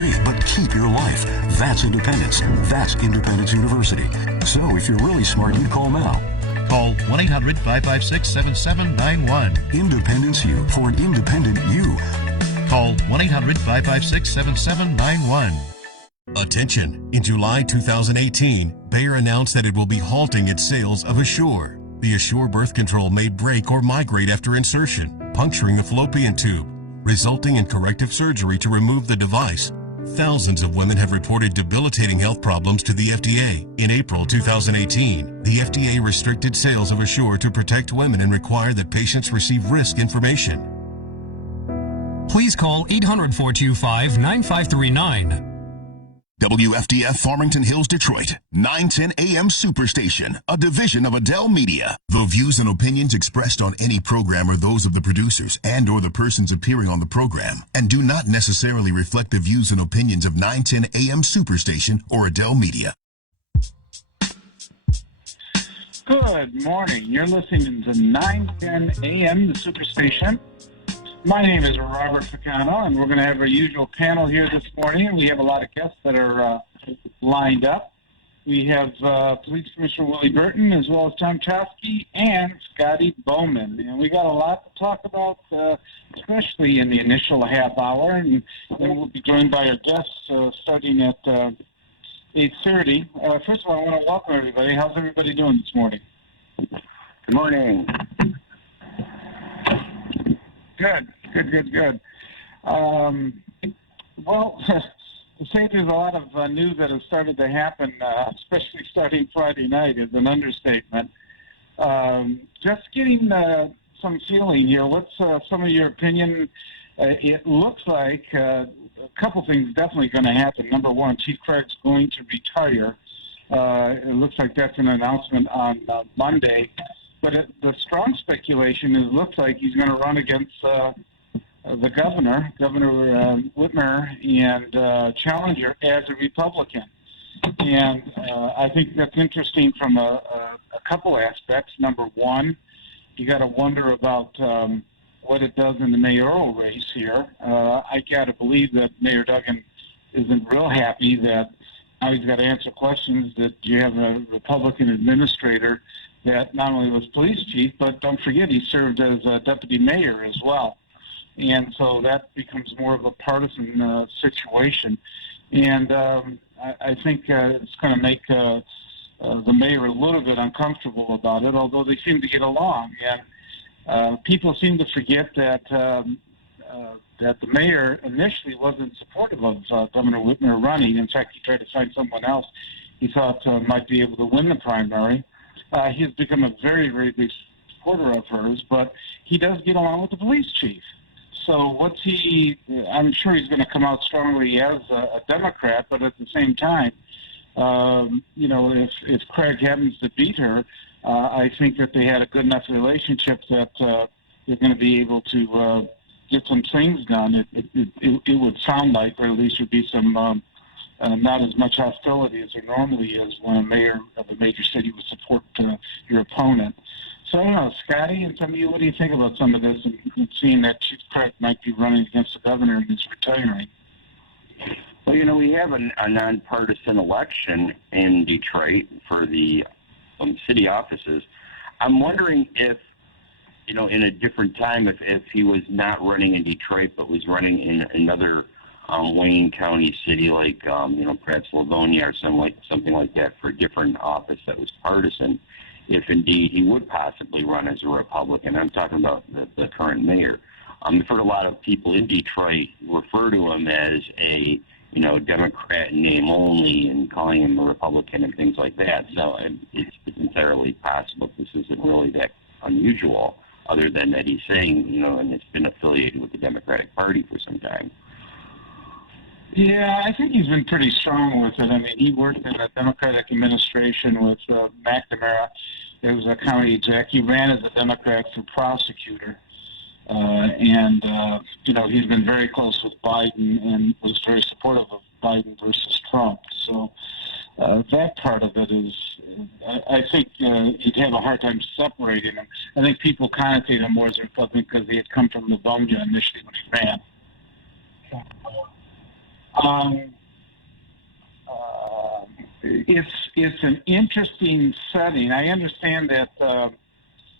But keep your life. That's independence. That's Independence University. So if you're really smart, you call now. Call 1-800-556-7791. Independence U for an independent you. Call 1-800-556-7791. Attention! In July 2018, Bayer announced that it will be halting its sales of Assure. The Assure birth control may break or migrate after insertion, puncturing the fallopian tube, resulting in corrective surgery to remove the device. Thousands of women have reported debilitating health problems to the FDA. In April 2018, the FDA restricted sales of Assure to protect women and require that patients receive risk information. Please call 800-425-9539. WFDF Farmington Hills, Detroit, 910 AM Superstation, a division of Adele Media. The views and opinions expressed on any program are those of the producers and or the persons appearing on the program and do not necessarily reflect the views and opinions of 910 AM Superstation or Adele Media. Good morning. You're listening to 910 AM, the Superstation. My name is Robert Ficano, and we're going to have our usual panel here this morning. We have a lot of guests that are lined up. We have Police Commissioner Willie Burton, as well as Tom Choske and Scotty Boman. And we got a lot to talk about, especially in the initial half hour. And then we'll be joined by our guests starting at 8:30. First of all, I want to welcome everybody. How's everybody doing this morning? Good morning. Good. Well, to say there's a lot of news that has started to happen, especially starting Friday night, is an understatement. Just getting some feeling here. What's some of your opinion? It looks like a couple things definitely going to happen. Number one, Chief Craig's going to retire. It looks like that's an announcement on Monday. But the strong speculation is looks like he's going to run against the Governor Whitmer, and challenge her as a Republican. And I think that's interesting from a couple aspects. Number one, you got to wonder about what it does in the mayoral race here. I got to believe that Mayor Duggan isn't real happy that now he's got to answer questions that you have a Republican administrator that not only was police chief, but don't forget he served as a deputy mayor as well. And so that becomes more of a partisan situation. And I think it's going to make the mayor a little bit uncomfortable about it, although they seem to get along. And people seem to forget that that the mayor initially wasn't supportive of Governor Whitmer running. In fact, he tried to find someone else he thought might be able to win the primary. He's become a very, very big supporter of hers, but he does get along with the police chief. So what's he? I'm sure he's going to come out strongly as a Democrat, but at the same time, if Craig happens to beat her, I think that they had a good enough relationship that they're going to be able to get some things done. It would sound like, or at least would be some. Not as much hostility as there normally is when a mayor of a major city would support your opponent. So, I don't know, Scotty and some of you, what do you think about some of this and seeing that Chief Craig might be running against the governor and is retiring? Well, we have a nonpartisan election in Detroit for the city offices. I'm wondering if, in a different time, if he was not running in Detroit but was running in another Wayne County city like, perhaps Livonia or something like that for a different office that was partisan, if indeed he would possibly run as a Republican. I'm talking about the current mayor. I've heard a lot of people in Detroit refer to him as a, Democrat in name only and calling him a Republican and things like that. So it's entirely possible this isn't really that unusual, other than that he's saying, and it's been affiliated with the Democratic Party for some time. Yeah, I think he's been pretty strong with it. I mean, he worked in a Democratic administration with McNamara. There was a county exec. He ran as a Democrat for prosecutor. He's been very close with Biden and was very supportive of Biden versus Trump. So that part of it is, I think you'd have a hard time separating him. I think people connotate him more as a Republican because he had come from Livonia initially when he ran. It's an interesting setting. I understand that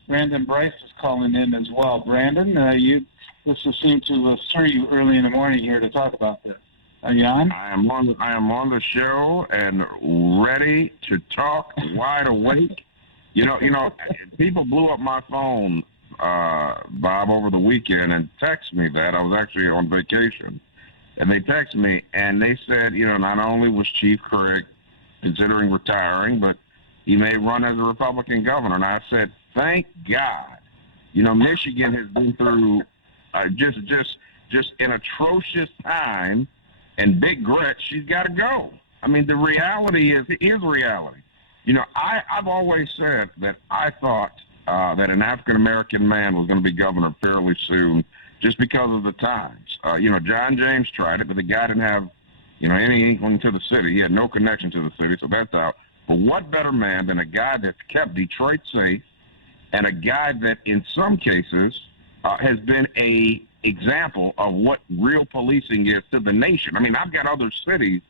Brandon Bryce is calling in as well. Brandon, this will seem to stir you early in the morning here to talk about this. Are you on? I am on the show and ready to talk, wide awake. You know, people blew up my phone, Bob, over the weekend and texted me that. I was actually on vacation. And they texted me and they said, not only was Chief Craig considering retiring, but he may run as a Republican governor. And I said, thank God. Michigan has been through just an atrocious time, and Big Gret, she's got to go. I mean, the reality is reality. I've always said that I thought that an African-American man was going to be governor fairly soon just because of the times. John James tried it, but the guy didn't have, any inkling to the city. He had no connection to the city, so that's out. But what better man than a guy that's kept Detroit safe and a guy that in some cases has been a example of what real policing is to the nation. I mean, I've got other cities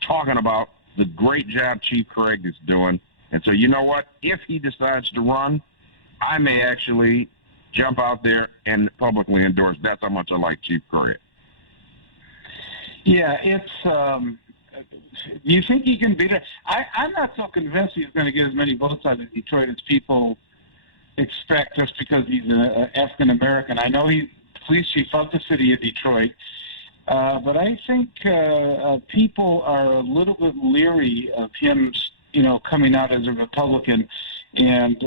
talking about the great job Chief Craig is doing. And so, you know what? If he decides to run, I may actually jump out there and publicly endorse. That's how much I like Chief Craig. Yeah, it's. Do you think he can beat it? I'm not so convinced he's going to get as many votes out of Detroit as people expect just because he's an African American. I know he's police chief of the city of Detroit, but I think people are a little bit leery of him, coming out as a Republican. And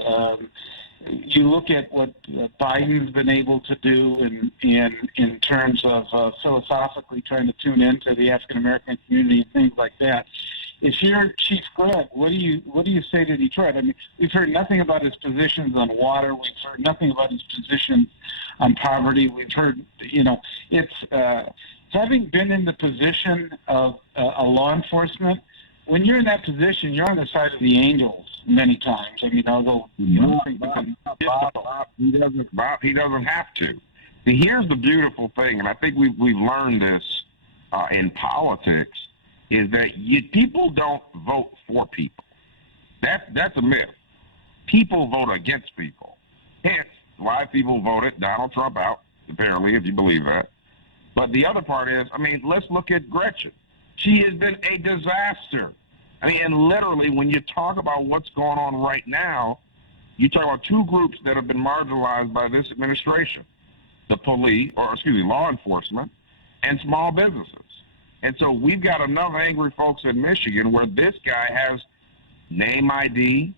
you look at what Biden's been able to do in terms of philosophically trying to tune into the African American community and things like that. If you're Chief Craig, what do you say to Detroit? I mean, we've heard nothing about his positions on water. We've heard nothing about his position on poverty. We've heard, it's having been in the position of a law enforcement. When you're in that position, you're on the side of the angels many times. I mean, although he doesn't have to. See, here's the beautiful thing, and I think we've learned this in politics, is that people don't vote for people. That's a myth. People vote against people. Hence why people voted Donald Trump out, apparently, if you believe that. But the other part is, let's look at Gretchen. She has been a disaster. And literally, when you talk about what's going on right now, you talk about two groups that have been marginalized by this administration: the law enforcement, and small businesses. And so we've got enough angry folks in Michigan where this guy has name ID.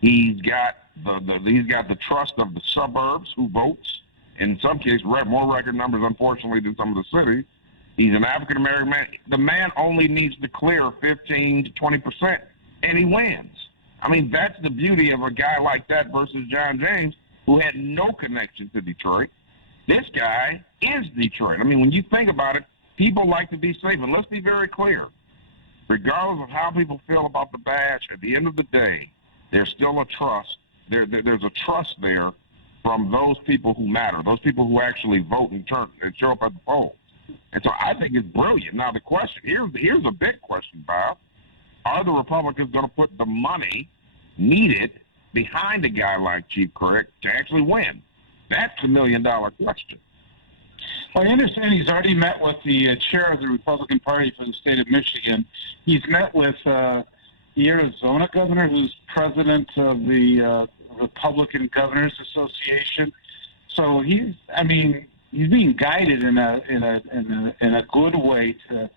He's got the trust of the suburbs who votes. In some cases, more record numbers, unfortunately, than some of the cities. He's an African-American man. The man only needs to clear 15 to 20%, and he wins. That's the beauty of a guy like that versus John James, who had no connection to Detroit. This guy is Detroit. When you think about it, people like to be safe. And let's be very clear. Regardless of how people feel about the badge, at the end of the day, there's still a trust. There's a trust there from those people who matter, those people who actually vote and show up at the polls. And so I think it's brilliant. Now, the question, here's a big question, Bob. Are the Republicans going to put the money needed behind a guy like Chief Craig to actually win? That's $1 million question. Well, I understand he's already met with the chair of the Republican Party for the state of Michigan. He's met with the Arizona governor, who's president of the Republican Governors Association. So he's being guided in a good way to,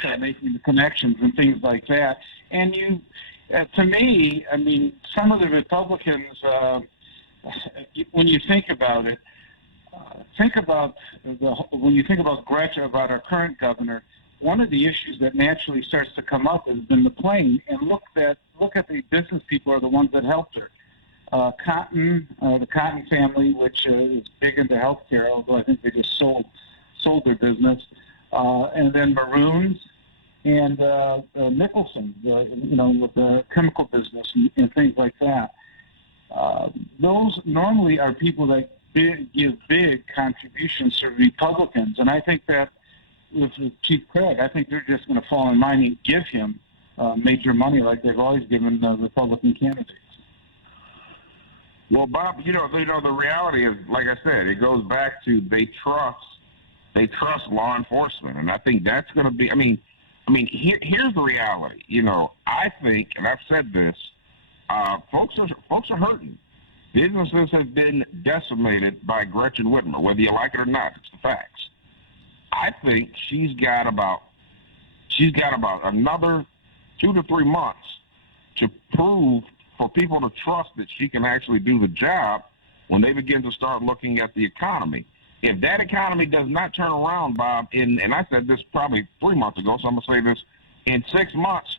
start making the connections and things like that. And to me, some of the Republicans, when you think about it, when you think about Gretchen, about our current governor, one of the issues that naturally starts to come up has been the plane. And look at the business people are the ones that helped her. The Cotton family, which is big into healthcare, although I think they just sold their business, and then Maroons and Nicholson, with the chemical business and things like that. Those normally are people that give big contributions to Republicans, and I think that with Chief Craig. I think they're just going to fall in line and give him major money like they've always given Republican candidates. Well, Bob, the reality is, like I said, it goes back to they trust law enforcement, and I think that's going to be. Here's the reality. I think, and I've said this, folks are hurting. Businesses have been decimated by Gretchen Whitmer, whether you like it or not. It's the facts. I think she's got about another 2 to 3 months to prove for people to trust that she can actually do the job when they begin to start looking at the economy. If that economy does not turn around, Bob, and I said this probably 3 months ago, so I'm going to say this, in 6 months,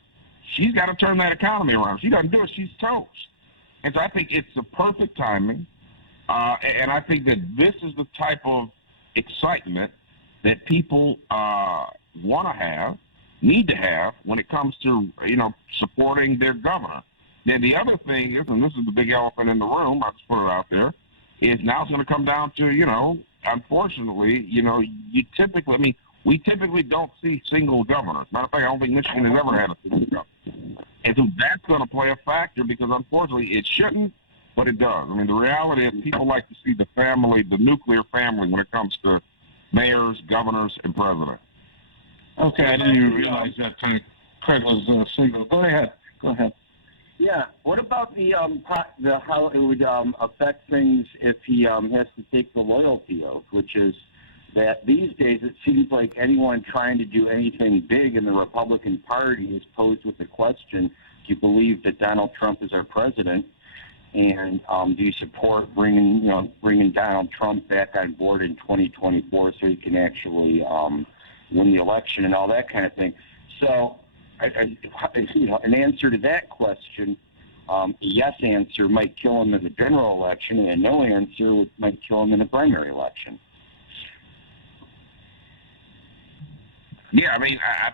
she's got to turn that economy around. If she doesn't do it, she's toast. And so I think it's the perfect timing, and I think that this is the type of excitement that people want to have, need to have when it comes to, supporting their governor. Then the other thing is, and this is the big elephant in the room, I'll just put it out there, is now it's going to come down to, unfortunately, we typically don't see single governors. Matter of fact, I don't think Michigan has ever had a single governor. And so that's going to play a factor because, unfortunately, it shouldn't, but it does. The reality is people like to see the family, the nuclear family, when it comes to mayors, governors, and presidents. Okay, I didn't even realize that Craig was single. Go ahead. Yeah. What about the how it would affect things if he has to take the loyalty oath, which is that these days it seems like anyone trying to do anything big in the Republican Party is posed with the question: do you believe that Donald Trump is our president? And do you support bringing Donald Trump back on board in 2024 so he can actually win the election and all that kind of thing? So, an answer to that question, a yes answer might kill him in the general election, and a no answer might kill him in the primary election. Yeah, I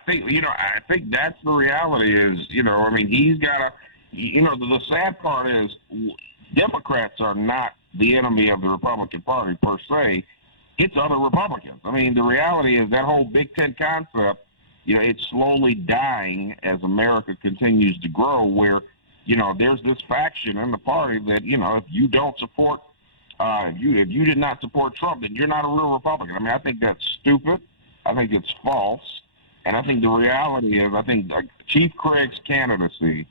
think that's the reality is, he's got to, the sad part is Democrats are not the enemy of the Republican Party per se. It's other Republicans. The reality is that whole Big Ten concept, it's slowly dying as America continues to grow where, there's this faction in the party that, if you don't support, if you did not support Trump, then you're not a real Republican. I think that's stupid. I think it's false. And I think the reality is, I think Chief Craig's candidacy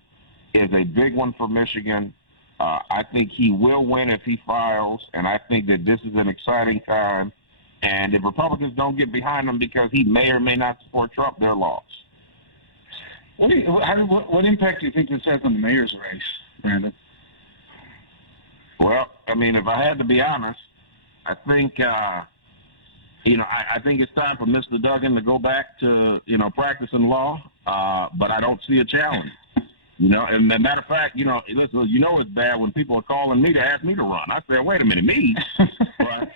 is a big one for Michigan. I think he will win if he files, and I think that this is an exciting time. And if Republicans don't get behind him because he may or may not support Trump, they're lost. What impact do you think this has on the mayor's race, Brandon? Well, if I had to be honest, I think, I think it's time for Mr. Duggan to go back to, practicing law, but I don't see a challenge. And as a matter of fact, listen, it's bad when people are calling me to ask me to run. I say, wait a minute, me? But,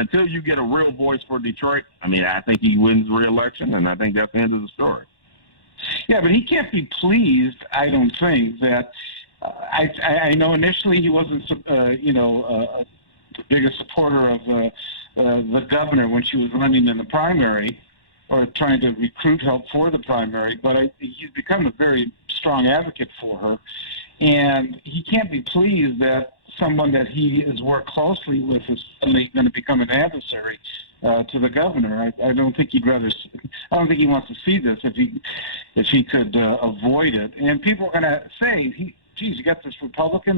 until you get a real voice for Detroit, I think he wins re-election, and I think that's the end of the story. Yeah, but he can't be pleased, I don't think, that I know initially he wasn't, the biggest supporter of the governor when she was running in the primary, or trying to recruit help for the primary, but he's become a very strong advocate for her. And he can't be pleased that someone that he has worked closely with is suddenly going to become an adversary to the governor. I don't think he wants to see this if he could avoid it. And people are going to say, geez, you got this Republican?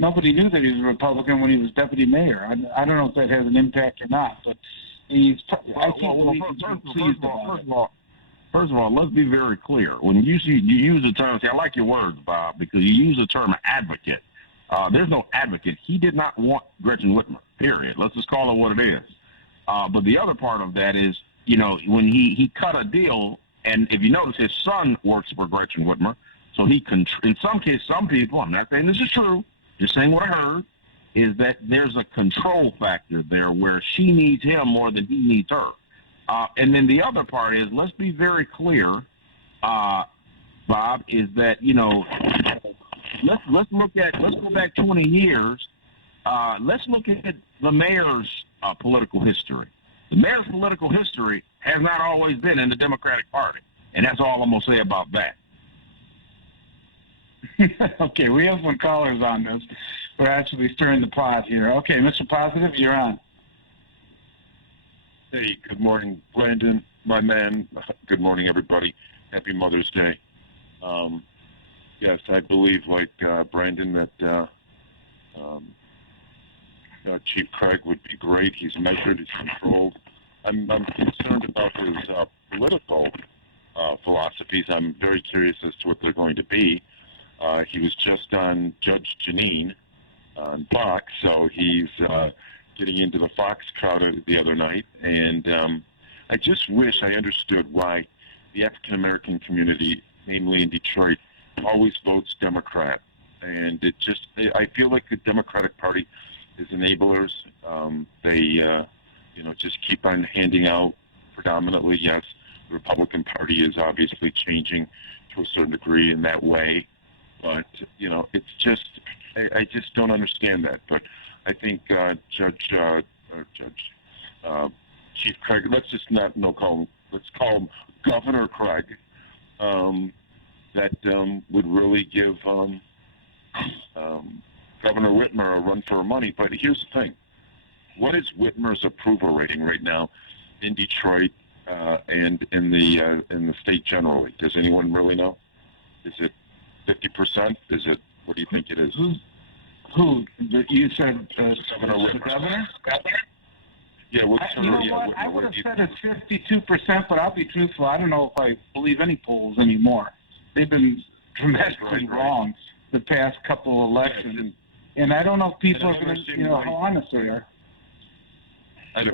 Nobody knew that he was a Republican when he was deputy mayor. I don't know if that has an impact or not, but First of all, let's be very clear. When you use the term, I like your words, Bob, because you use the term advocate. There's no advocate. He did not want Gretchen Whitmer, period. Let's just call it what it is. But the other part of that is, when he cut a deal, and if you notice, his son works for Gretchen Whitmer, so in some cases, some people, I'm not saying this is true, just saying what I heard, is that there's a control factor there where she needs him more than he needs her. And then the other part is, let's be very clear, Bob, is that, let's go back 20 years. Let's look at the mayor's political history. The mayor's political history has not always been in the Democratic Party. And that's all I'm going to say about that. Okay, we have some callers on this. We're actually stirring the pot here. Okay, Mr. Positive, you're on. Hey, good morning, Brandon, my man. Good morning, everybody. Happy Mother's Day. Yes, I believe, like Brandon, that Chief Craig would be great. He's measured, he's controlled. I'm concerned about his political philosophies. I'm very curious as to what they're going to be. He was just on Judge Janine on Fox, so he's getting into the Fox crowd the other night, and I just wish I understood why the African-American community, namely in Detroit, always votes Democrat. And I feel like the Democratic Party is enablers. They just keep on handing out predominantly, yes, the Republican Party is obviously changing to a certain degree in that way. But, it's just, I just don't understand that. But I think Chief Craig, let's call him Governor Craig, that would really give Governor Whitmer a run for her money. But here's the thing. What is Whitmer's approval rating right now in Detroit and in the state generally? Does anyone really know? Is it 50%? Is it? What do you think it is? Who? You said Governor? Yeah. I would have said it's 52%, but I'll be truthful. I don't know if I believe any polls anymore. They've been dramatically wrong the past couple of elections, and I don't know if people are going to, how honest they are. I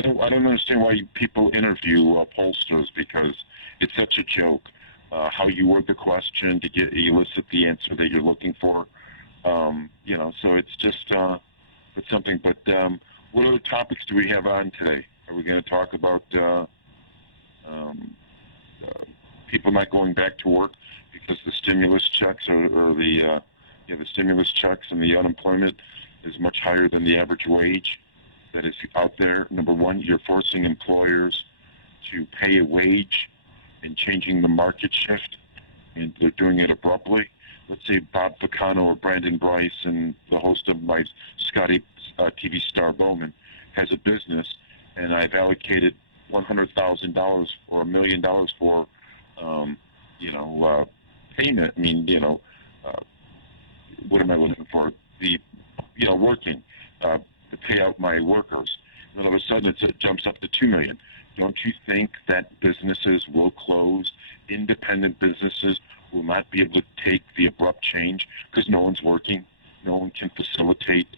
don't understand why people interview pollsters, because it's such a joke. How you word the question to elicit the answer that you're looking for. So it's just it's something. But what other topics do we have on today? Are we going to talk about people not going back to work because the stimulus checks or the stimulus checks and the unemployment is much higher than the average wage that is out there? Number one, you're forcing employers to pay a wage and changing the market shift, and they're doing it abruptly. Let's say Bob Ficano or Brandon Bryce and the host of my Scotty TV star Boman has a business, and I've allocated $100,000 or $1 million for, payment. I mean, what am I looking for? Working to pay out my workers. And all of a sudden, it jumps up to $2 million. Don't you think that businesses will close? Independent businesses will not be able to take the abrupt change because no one's working. No one can facilitate.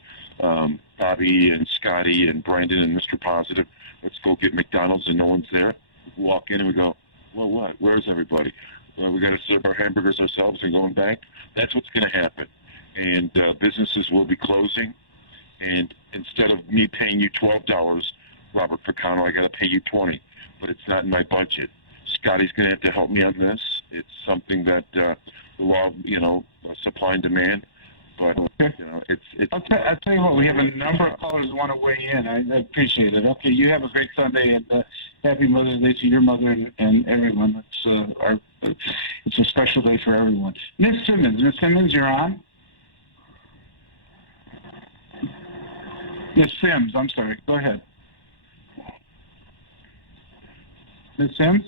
Bobby and Scotty and Brandon and Mr. Positive, let's go get McDonald's, and no one's there. We walk in and we go, well, what? Where's everybody? Well, we got to serve our hamburgers ourselves and going back. That's what's going to happen. And businesses will be closing. And instead of me paying you $12, Robert Ficano, I got to pay you $20, but it's not in my budget. Scotty's going to have to help me on this. It's something that the law, supply and demand. But it's. I'll tell you what. We have a number of callers who want to weigh in. I appreciate it. Okay, you have a great Sunday, and happy Mother's Day to your mother and everyone. It's a special day for everyone. Miss Simmons, you're on. Miss Sims, I'm sorry. Go ahead. Ms. Sims?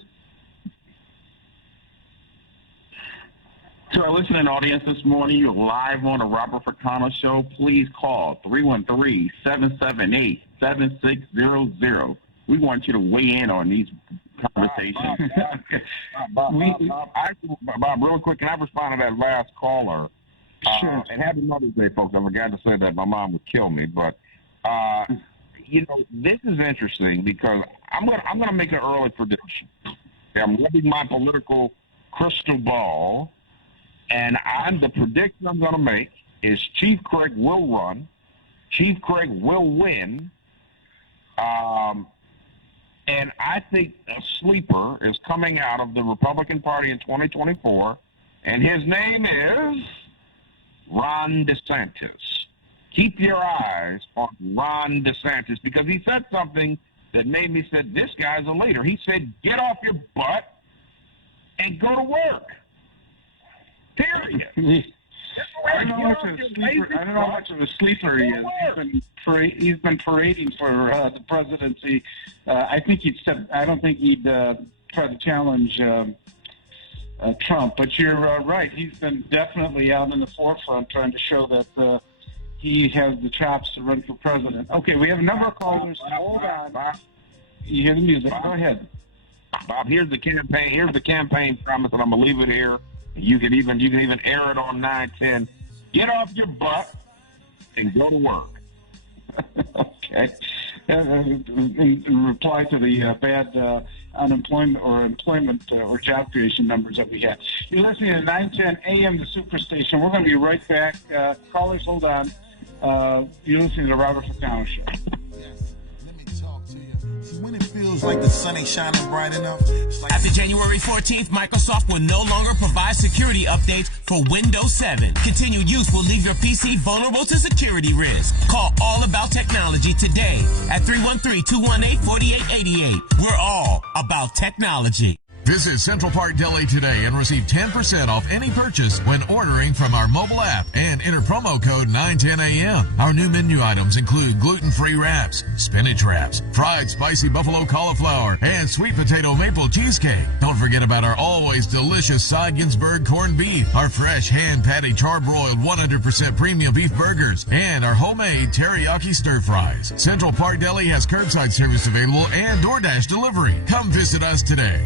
To our listening audience this morning, you're live on the Robert Ficano Show. Please call 313-778-7600. We want you to weigh in on these conversations. Bob, real quick, can I respond to that last caller? Sure. And happy Mother's Day, folks. I forgot to say that. My mom would kill me, but this is interesting because I'm gonna make an early prediction. I'm living my political crystal ball, and the prediction I'm gonna make is Chief Craig will run, Chief Craig will win, and I think a sleeper is coming out of the Republican Party in 2024, and his name is Ron DeSantis. Keep your eyes on Ron DeSantis because he said something that made me say, this guy's a leader. He said, get off your butt and go to work. Period. I don't know how much of a sleeper he is. He's been parading for the presidency. I don't think he'd try to challenge Trump. But you're right. He's been definitely out in the forefront trying to show that he has the chops to run for president. Okay, we have a number of callers. Hold on. Bob, you hear the music? Go ahead. Bob, here's the campaign. Here's the campaign promise, and I'm gonna leave it here. You can even air it on 910. Get off your butt and go to work. Okay. In reply to the bad unemployment or employment or job creation numbers that we had. You're listening to 910 AM, the Superstation. We're going to be right back. Callers, hold on. You're listening to the Robert Ficano Show. When it feels like the sun ain't shining bright enough. Like After January 14th, Microsoft will no longer provide security updates for Windows 7. Continued use will leave your PC vulnerable to security risks. Call All About Technology today at 313-218-4888. We're all about technology. Visit Central Park Deli today and receive 10% off any purchase when ordering from our mobile app and enter promo code 910AM. Our new menu items include gluten-free wraps, spinach wraps, fried spicy buffalo cauliflower, and sweet potato maple cheesecake. Don't forget about our always delicious Seiginsberg corned beef, our fresh hand-patty charbroiled 100% premium beef burgers, and our homemade teriyaki stir fries. Central Park Deli has curbside service available and DoorDash delivery. Come visit us today.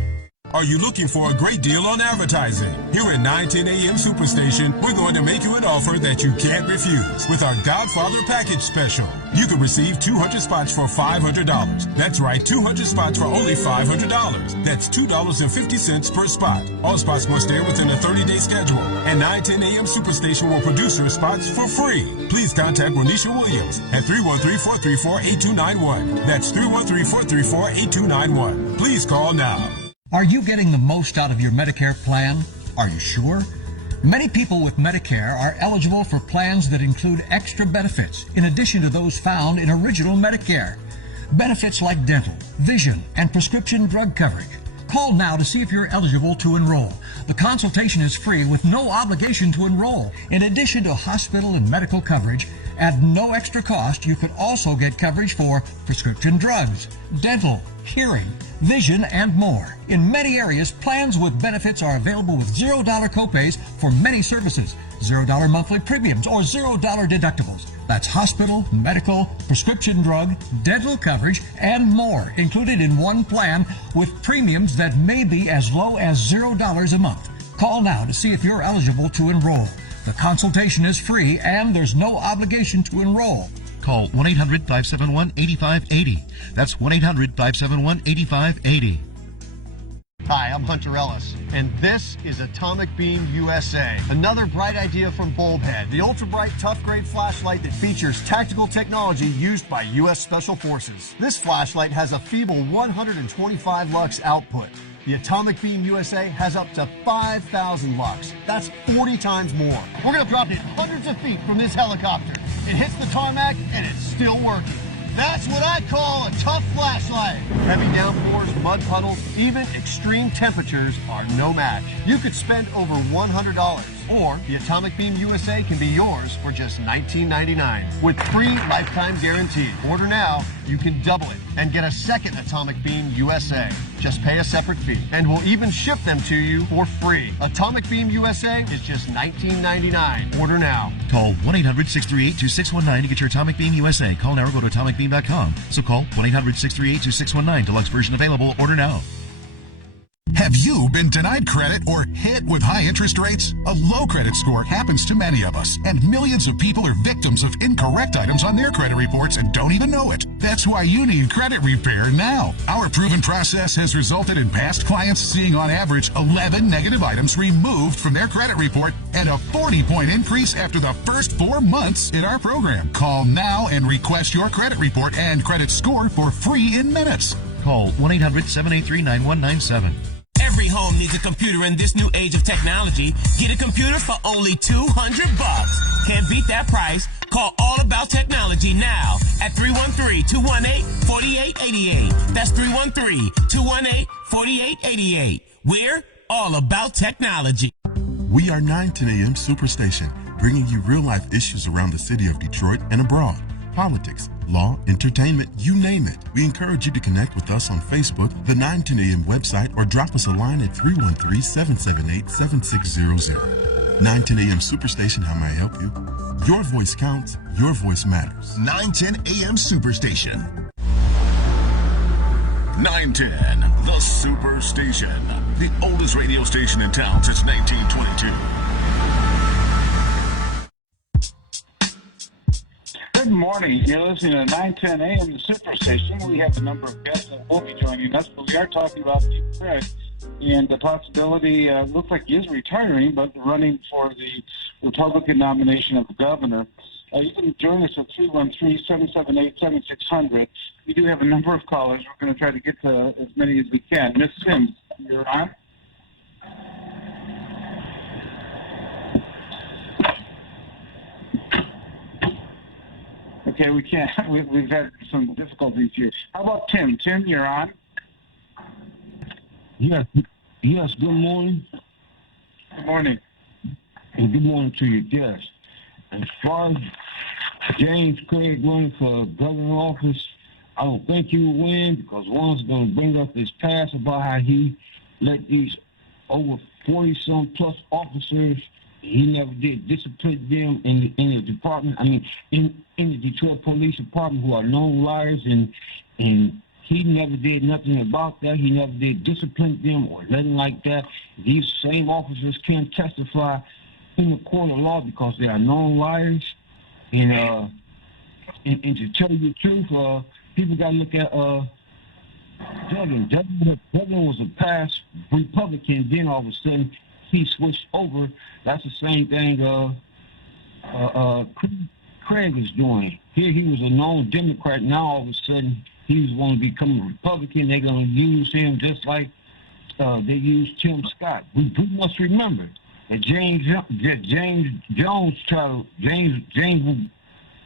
Are you looking for a great deal on advertising? Here at 910 AM Superstation, we're going to make you an offer that you can't refuse with our Godfather Package Special. You can receive 200 spots for $500. That's right, 200 spots for only $500. That's $2.50 per spot. All spots must air within a 30-day schedule. And 910 AM Superstation will produce your spots for free. Please contact Renisha Williams at 313-434-8291. That's 313-434-8291. Please call now. Are you getting the most out of your Medicare plan? Are you sure? Many people with Medicare are eligible for plans that include extra benefits in addition to those found in original Medicare. Benefits like dental, vision, and prescription drug coverage. Call now to see if you're eligible to enroll. The consultation is free with no obligation to enroll. In addition to hospital and medical coverage, at no extra cost, you could also get coverage for prescription drugs, dental, hearing, vision, and more. In many areas, plans with benefits are available with $0 copays for many services, $0 monthly premiums, or $0 deductibles. That's hospital, medical, prescription drug, dental coverage, and more included in one plan with premiums that may be as low as $0 a month. Call now to see if you're eligible to enroll. The consultation is free and there's no obligation to enroll. Call 1-800-571-8580. That's 1-800-571-8580. Hi, I'm Hunter Ellis, and this is Atomic Beam USA. Another bright idea from Bulbhead, the ultra-bright, tough-grade flashlight that features tactical technology used by U.S. Special Forces. This flashlight has a feeble 125 lux output. The Atomic Beam USA has up to 5,000 lux. That's 40 times more. We're going to drop it hundreds of feet from this helicopter. It hits the tarmac, and it's still working. That's what I call a tough flashlight. Heavy downpours, mud puddles, even extreme temperatures are no match. You could spend over $100, or the Atomic Beam USA can be yours for just $19.99 with free lifetime guarantee. Order now, you can double it and get a second Atomic Beam USA. Just pay a separate fee, and we'll even ship them to you for free. Atomic Beam USA is just $19.99. Order now. Call 1-800-638-2619 to get your Atomic Beam USA. Call now or go to atomicbeam.com. So call 1-800-638-2619. Deluxe version available. Order now. Have you been denied credit or hit with high interest rates? A low credit score happens to many of us, and millions of people are victims of incorrect items on their credit reports and don't even know it. That's why you need credit repair now. Our proven process has resulted in past clients seeing on average 11 negative items removed from their credit report and a 40-point increase after the first 4 months in our program. Call now and request your credit report and credit score for free in minutes. Call 1-800-783-9197. Every home needs a computer in this new age of technology. Get a computer for only $200. Can't beat that price. Call All About Technology now at 313-218-4888. That's 313-218-4888. We're all about technology. We are 910 AM Superstation, bringing you real-life issues around the city of Detroit and abroad. Politics, law, entertainment, you name it. We encourage you to connect with us on Facebook, the 910 AM website, or drop us a line at 313-778-7600. 910 AM Superstation, how may I help you? Your voice counts, your voice matters. 910 AM Superstation. 910, the Superstation. The oldest radio station in town since 1922. Good morning. You're listening to 910 AM, the Superstation. We have a number of guests that will be joining us, but we are talking about Chief Craig and the possibility, looks like he is retiring, but running for the Republican nomination of the governor. You can join us at 313-778-7600. We do have a number of callers. We're going to try to get to as many as we can. Miss Sims, you're on. Okay, we can't. We've had some difficulties here. How about Tim? Tim, you're on. Yes. Good morning. Good morning. And good morning to your guests. As far as James Craig running for governor office, I don't think he will win because one's going to bring up his past about how he let these over 40-some plus officers. He never did discipline them in the department. I mean, in the Detroit Police Department, who are known liars, and he never did nothing about that. He never did discipline them or nothing like that. These same officers can't testify in the court of law because they are known liars. And to tell you the truth, people got to look at Duggan. Duggan was a past Republican. Then all of a sudden he switched over. That's the same thing Craig is doing. Here he was a known Democrat. Now all of a sudden he's going to become a Republican. They're going to use him just like they used Tim Scott. We must remember that James Jones tried. James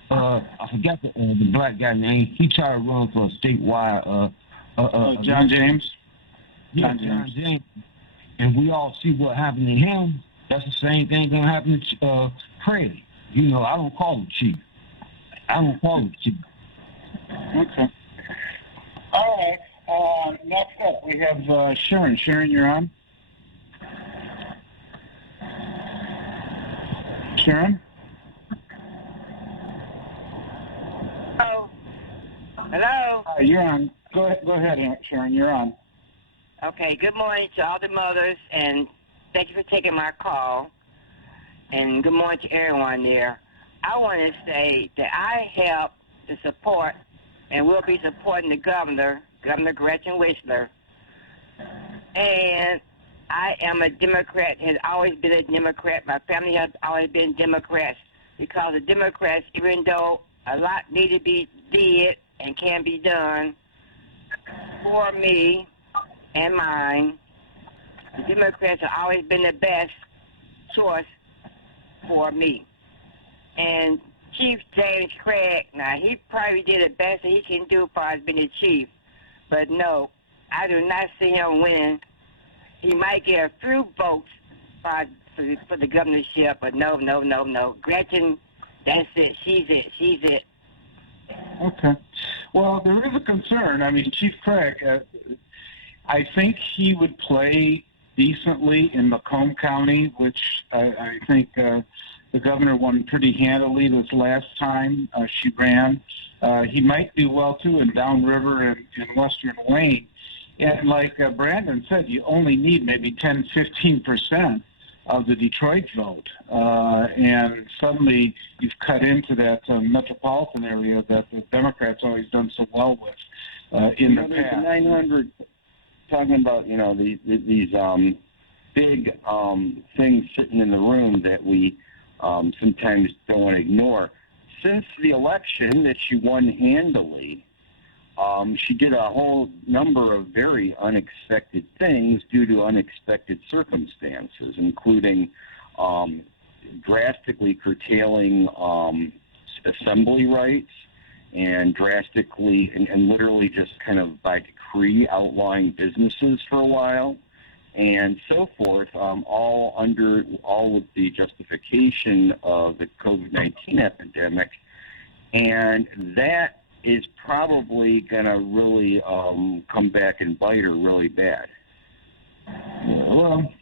I forgot the black guy name. He tried to run for a statewide. John James. Yeah, John James. And we all see what happened to him. That's the same thing going to happen to Craig. You know, I don't call him Chief. Okay. All right. Next up, we have Sharon. Sharon, you're on. Sharon? Hello? You're on. Go ahead, Sharon. You're on. Okay, good morning to all the mothers, and thank you for taking my call. And good morning to everyone there. I want to say that I help to support and will be supporting the Governor Gretchen Whistler. And I am a Democrat, has always been a Democrat. My family has always been Democrats because the Democrats, even though a lot need to be did and can be done for me and mine, the Democrats have always been the best choice for me. And Chief James Craig, now he probably did the best that he can do as far as being the chief. But no, I do not see him winning. He might get a few votes for the governorship, but no. Gretchen, that's it. She's it. Okay. Well, there is a concern. I mean, Chief Craig, I think he would play decently in Macomb County, which I think the governor won pretty handily this last time she ran. He might do well, too, in Downriver and in Western Wayne. And like Brandon said, you only need maybe 10-15% of the Detroit vote. And suddenly you've cut into that metropolitan area that the Democrats always done so well with in the past. 900, talking about, these big things sitting in the room that we sometimes don't want to ignore. Since the election that she won handily, she did a whole number of very unexpected things due to unexpected circumstances, including drastically curtailing assembly rights and drastically and literally just kind of by decree outlawing businesses for a while and so forth, all with the justification of the COVID-19 epidemic. And that is probably going to really come back and bite her really bad. Well,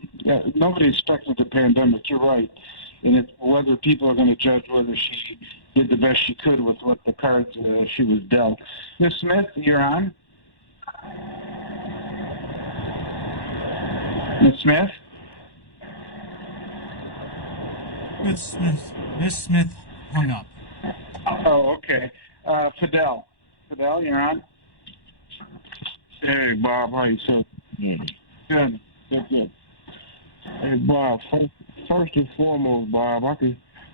nobody expected the pandemic, you're right. And it's whether people are going to judge whether she did the best she could with what the cards she was dealt. Ms. Smith, you're on. Ms. Smith? Miss Smith hung up. Oh, okay. Fidel, you're on. Hey, Bob, how you doing? Good. Hey, Bob, first and foremost, Bob, I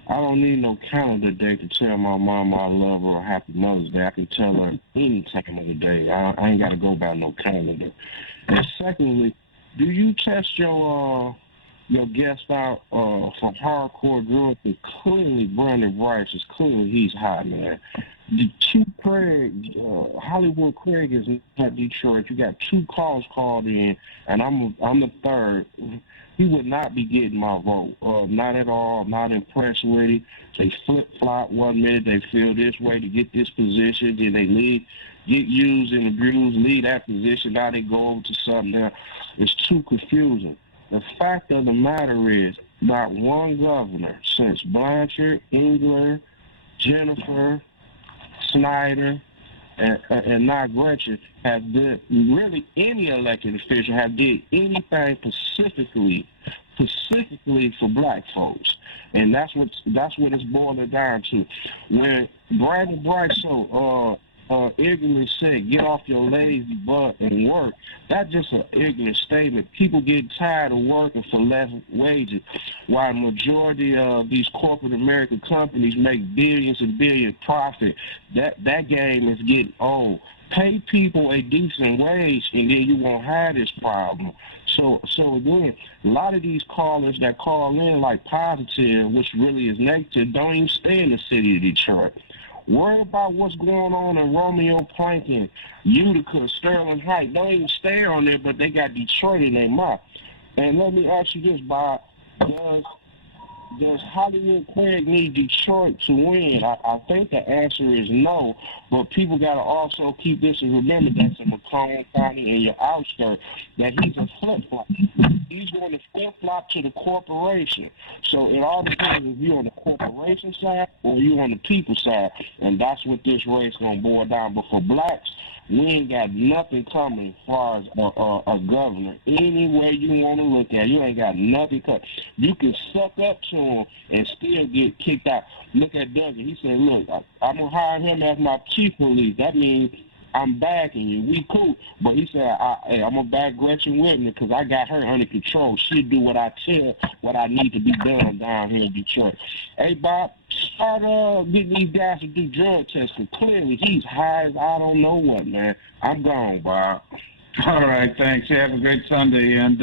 don't need no calendar day to tell my mom I love her or Happy Mother's Day. I can tell her any time of the day. I ain't got to go by no calendar. And secondly, do you test your guest out for hardcore drugs? Because clearly Brandon Bryce is clearly he's hot, man. The two Craig, Hollywood Craig is at Detroit. You got 2 calls called in, and I'm the third. He would not be getting my vote. Not at all. I'm not impressed with it. They flip-flop 1 minute. They feel this way to get this position. Then they get used and abused, leave that position. Now they go over to something else. It's too confusing. The fact of the matter is, not one governor since Blanchard, Engler, Jennifer, Snyder, and now Gretchen have did, really any elected official have did anything specifically for black folks. And that's what it's boiling down to. When Brandon Bright ignorant said, get off your lazy butt and work, that's just an ignorant statement. People get tired of working for less wages, while majority of these corporate American companies make billions and billions profit. That game is getting old. Pay people a decent wage, and then you won't have this problem. So again, a lot of these callers that call in like positive, which really is negative, don't even stay in the city of Detroit. Worry about what's going on in Romeo Plankin, Utica, Sterling Heights. Don't even stay on there, but they got Detroit in their mouth. And let me ask you this, Bob. Does Hollywood Craig need Detroit to win? I think the answer is no, but people got to also keep this and remember that's in Macomb County and your outskirts, that he's a flip-flop. He's going to flip-flop to the corporation. So it all depends if you're on the corporation side or you're on the people side, and that's what this race going to boil down. But for blacks, we ain't got nothing coming as far as a governor. Any way you want to look at it, you ain't got nothing coming. You can suck up to him and still get kicked out. Look at Dougie. He said, look, I'm going to hire him as my chief police. That means I'm backing you. We cool. But he said, I'm going to back Gretchen Whitney because I got her under control. She'll do what I tell, what I need to be done down here in Detroit. Hey, Bob, start getting these guys to do drug tests. Clearly, he's high as I don't know what, man. I'm gone, Bob. All right, thanks. You have a great Sunday. And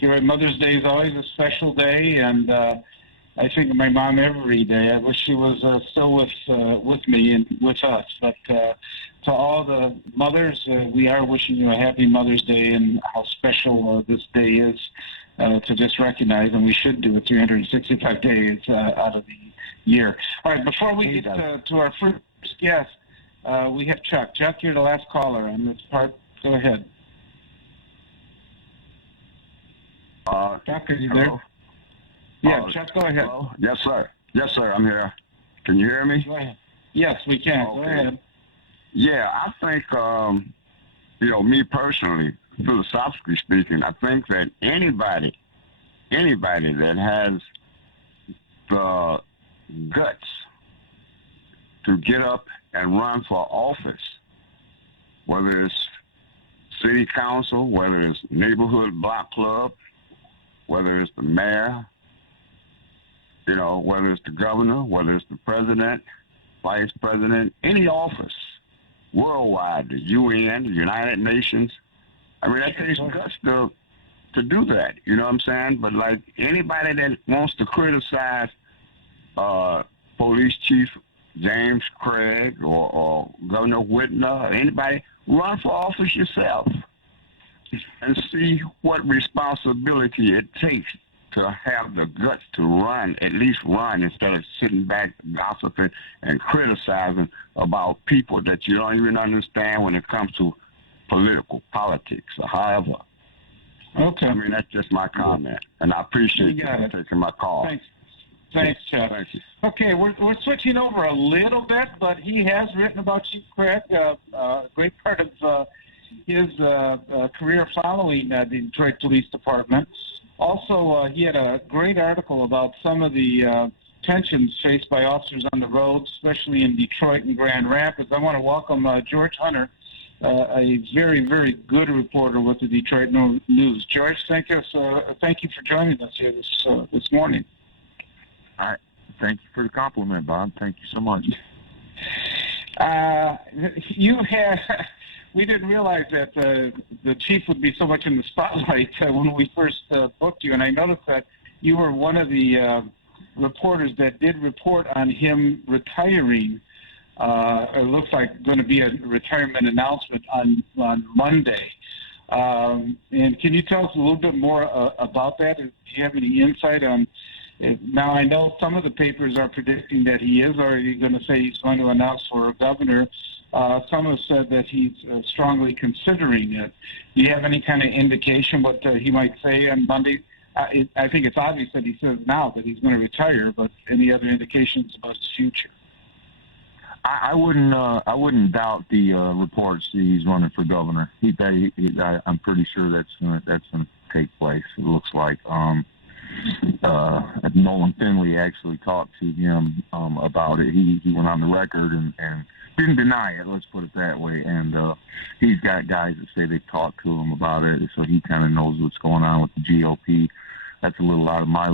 you're right, Mother's Day is always a special day, and I think of my mom every day. I wish she was still with me and with us. But to all the mothers, we are wishing you a happy Mother's Day, and how special this day is to just recognize, and we should do it 365 days out of the year. All right, before we get to our first guest, we have Chuck. Chuck, you're the last caller on this part. Go ahead. Chuck, are you there? Yeah, Chuck, go ahead. Hello? Yes, sir. Yes, sir, I'm here. Can you hear me? Go ahead. Yes, we can. Okay. Go ahead. Yeah, I think, me personally, philosophically speaking, I think that anybody that has the guts to get up and run for office, whether it's city council, whether it's neighborhood block club, whether it's the mayor, whether it's the governor, whether it's the president, vice president, any office worldwide, the UN, the United Nations. I mean, that takes guts to do that. You know what I'm saying? But like anybody that wants to criticize police chief James Craig or Governor Whitner or anybody, run for office yourself and see what responsibility it takes to have the guts to run, at least run, instead of sitting back gossiping and criticizing about people that you don't even understand when it comes to politics or however. Okay. I mean, that's just my comment, and I appreciate you taking my call. Thanks, Chad. Thank you. Okay, we're switching over a little bit, but he has written about Chief Craig, a great part of his career following the Detroit Police Department. Also, he had a great article about some of the tensions faced by officers on the road, especially in Detroit and Grand Rapids. I want to welcome George Hunter, a very, very good reporter with the Detroit News. George, thank you for joining us here this morning. All right. Thank you for the compliment, Bob. Thank you so much. We didn't realize that the chief would be so much in the spotlight when we first booked you, and I noticed that you were one of the reporters that did report on him retiring. It looks like going to be a retirement announcement on Monday. And can you tell us a little bit more about that? Do you have any insight on? Now, I know some of the papers are predicting that he is already going to say he's going to announce for a governor. Some have said that he's strongly considering it. Do you have any kind of indication what he might say on Monday? I think it's obvious that he says now that he's going to retire, but any other indications about his future? I wouldn't doubt the reports that he's running for governor. I'm pretty sure that's going to take place. It looks like. Nolan Finley actually talked to him about it. He went on the record and didn't deny it, let's put it that way. And he's got guys that say they've talked to him about it, so he kind of knows what's going on with the GOP. That's a little out of my,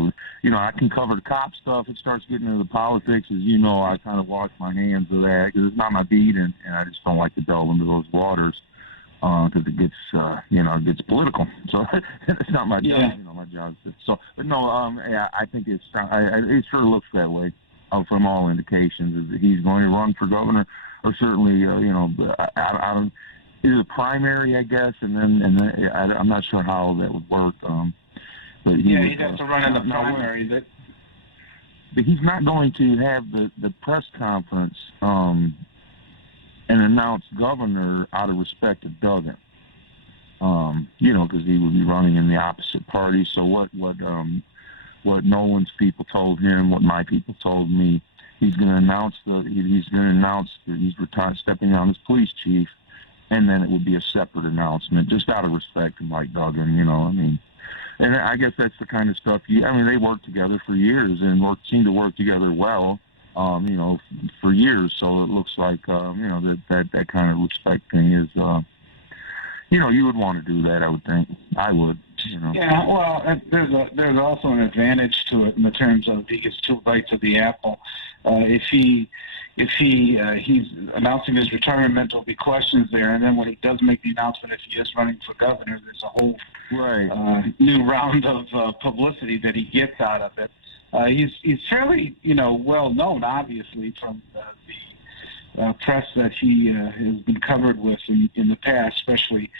I can cover the cop stuff. It starts getting into the politics, as you know. I kind of wash my hands of that because it's not my beat, and I just don't like to delve into those waters because it gets, it gets political. So it's not my job. My job. So, but no, I think it sure looks that way from all indications. Is that he's going to run for governor, or certainly, out of either primary, I guess, and then I'm not sure how that would work. But he'd have to run in the primary. But he's not going to have the press conference and announce governor out of respect to Duggan. Because he would be running in the opposite party. So what Nolan's people told him, what my people told me, he's going to announce that he's stepping down as police chief, and then it would be a separate announcement, just out of respect to Mike Duggan. And I guess that's the kind of stuff. They worked together for years and seemed to work together well, for years. So it looks like, that kind of respect thing is, you would want to do that. I would think. I would. Yeah. Well, there's also an advantage to it in the terms of he gets 2 bites of the apple. If he's announcing his retirement, there'll be questions there, and then when he does make the announcement, if he is running for governor, there's a whole new round of publicity that he gets out of it. He's fairly, well known, obviously, from the press that he has been covered with in the past, especially,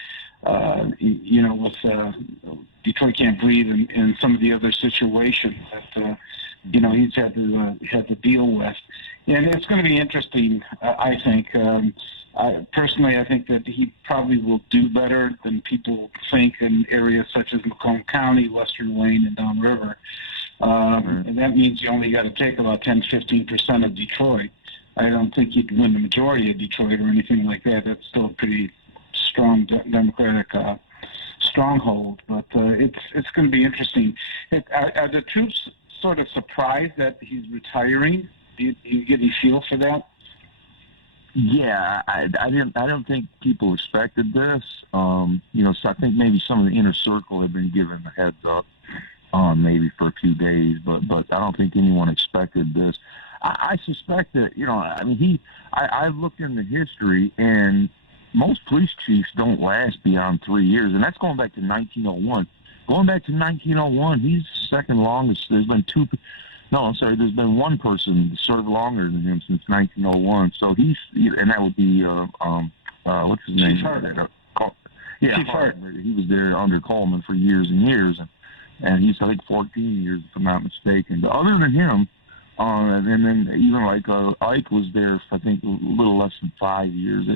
with Detroit Can't Breathe and some of the other situations that, he's had to deal with. And it's going to be interesting, I think. Personally, I think that he probably will do better than people think in areas such as Macomb County, Western Wayne, and downriver. And that means you only got to take about 10-15% of Detroit. I don't think you'd win the majority of Detroit or anything like that. That's still a pretty strong Democratic stronghold. But it's going to be interesting. Are the troops sort of surprised that he's retiring? Do you get any feel for that? Yeah, I don't think people expected this. So I think maybe some of the inner circle had been given the heads up, maybe for a few days, but I don't think anyone expected this. I suspect that, I've looked into history, and most police chiefs don't last beyond 3 years, and that's going back to 1901. Going back to 1901, he's second longest. There's been No, I'm sorry. There's been one person served longer than him since 1901. So and that would be what's his name? Chief Hart. He was there under Coleman for years and years, and he's I think 14 years if I'm not mistaken. But other than him, and then even like Ike was there for I think a little less than 5 years.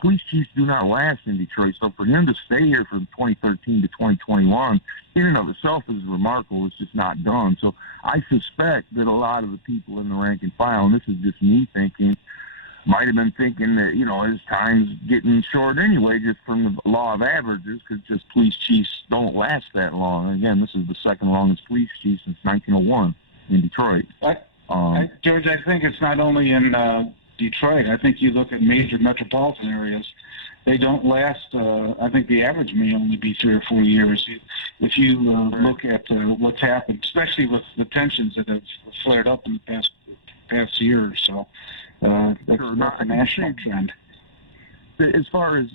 Police chiefs do not last in Detroit, so for him to stay here from 2013 to 2021, in and of itself is remarkable. It's just not done. So I suspect that a lot of the people in the rank and file, and this is just me thinking, might have been thinking that, his time's getting short anyway, just from the law of averages, because just police chiefs don't last that long. Again, this is the second longest police chief since 1901 in Detroit. George, I think it's not only in Detroit. I think you look at major metropolitan areas, they don't last. I think the average may only be 3 or 4 years. If you look at what's happened, especially with the tensions that have flared up in the past year or so. That's not a national trend. As far as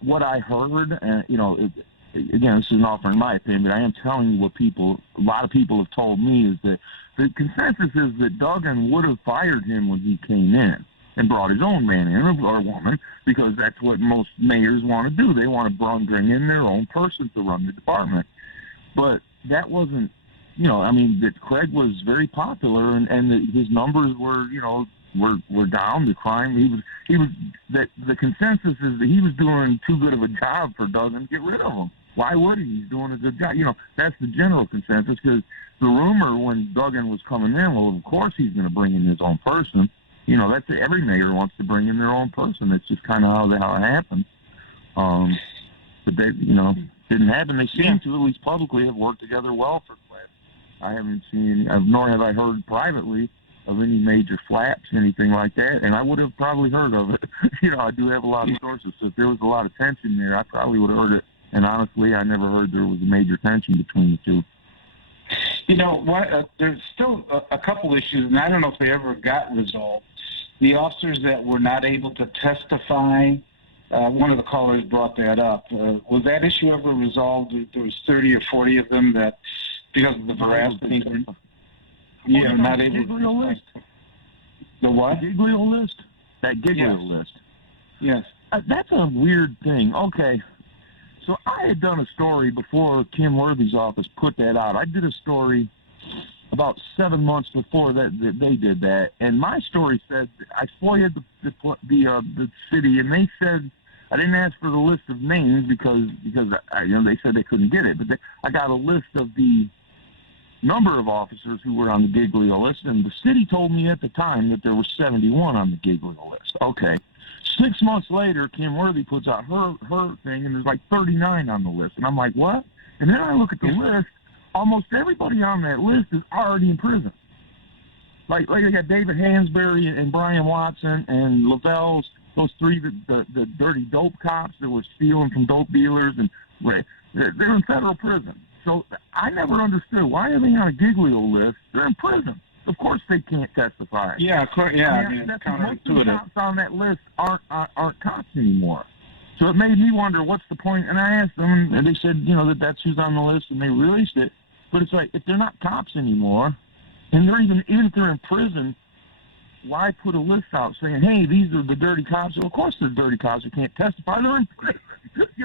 what I heard, again, this is an offer in my opinion, but I am telling you what a lot of people have told me is that the consensus is that Duggan would have fired him when he came in and brought his own man in or woman, because that's what most mayors want to do. They want to bring in their own person to run the department. But that wasn't, that Craig was very popular and his numbers were, were down. The crime, the consensus is that he was doing too good of a job for Duggan to get rid of him. Why would he? He's doing a good job. That's the general consensus, because the rumor when Duggan was coming in, well, of course he's going to bring in his own person. That's every mayor wants to bring in their own person. That's just kind of how it happens. But they, didn't happen. They seem to, at least publicly, have worked together well for Class. I haven't seen, nor have I heard privately of any major flaps, anything like that, and I would have probably heard of it. I do have a lot of sources, so if there was a lot of tension there, I probably would have heard it. And honestly, I never heard there was a major tension between the two. There's still a couple issues, and I don't know if they ever got resolved. The officers that were not able to testify, one of the callers brought that up. Was that issue ever resolved? There was 30 or 40 of them that, because of the veracity, not able to list. The what? The Giglio list? That Giglio list. Yes. That's a weird thing. Okay. So I had done a story before Kim Worthy's office put that out. I did a story about 7 months before that they did that, and my story said I FOIA'd the city, and they said I didn't ask for the list of names because they said they couldn't get it, but I got a list of the number of officers who were on the Giglio list, and the city told me at the time that there were 71 on the Giglio list. Okay. 6 months later, Kim Worthy puts out her thing, and there's like 39 on the list. And I'm like, what? And then I look at the list. Almost everybody on that list is already in prison. Like they got David Hansberry and Brian Watson and Lavelle's, those three, the dirty dope cops that were stealing from dope dealers, and they're in federal prison. So I never understood, why are they on a Giglio list? They're in prison. Of course they can't testify. Yeah, most of the cops on that list aren't cops anymore. So it made me wonder, what's the point? And I asked them, and they said, that's who's on the list, and they released it. But it's like, if they're not cops anymore, and even if they're in prison, why put a list out saying, hey, these are the dirty cops? Well, of course they're dirty cops who can't testify. They're in prison.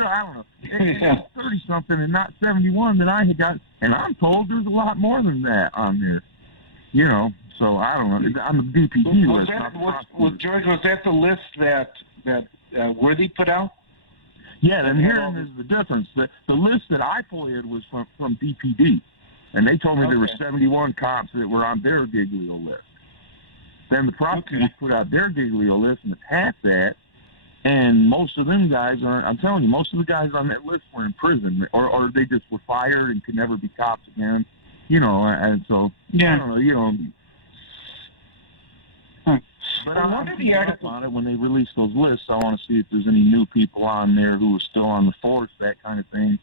I don't know. It's 30-something and not 71 that I had got. And I'm told there's a lot more than that on there. So I don't know. On the DPD list. George, was that the list that Worthy put out? Yeah, and herein is the difference. The list that I FOIA'd was from DPD, and they told me there were 71 cops that were on their Giglio list. Then the prosecutors put out their Giglio list and attacked that, and most of them guys I'm telling you, most of the guys on that list were in prison, or they just were fired and could never be cops again. And so, I don't know, But I want to be up on it when they release those lists. I want to see if there's any new people on there who are still on the force, that kind of thing.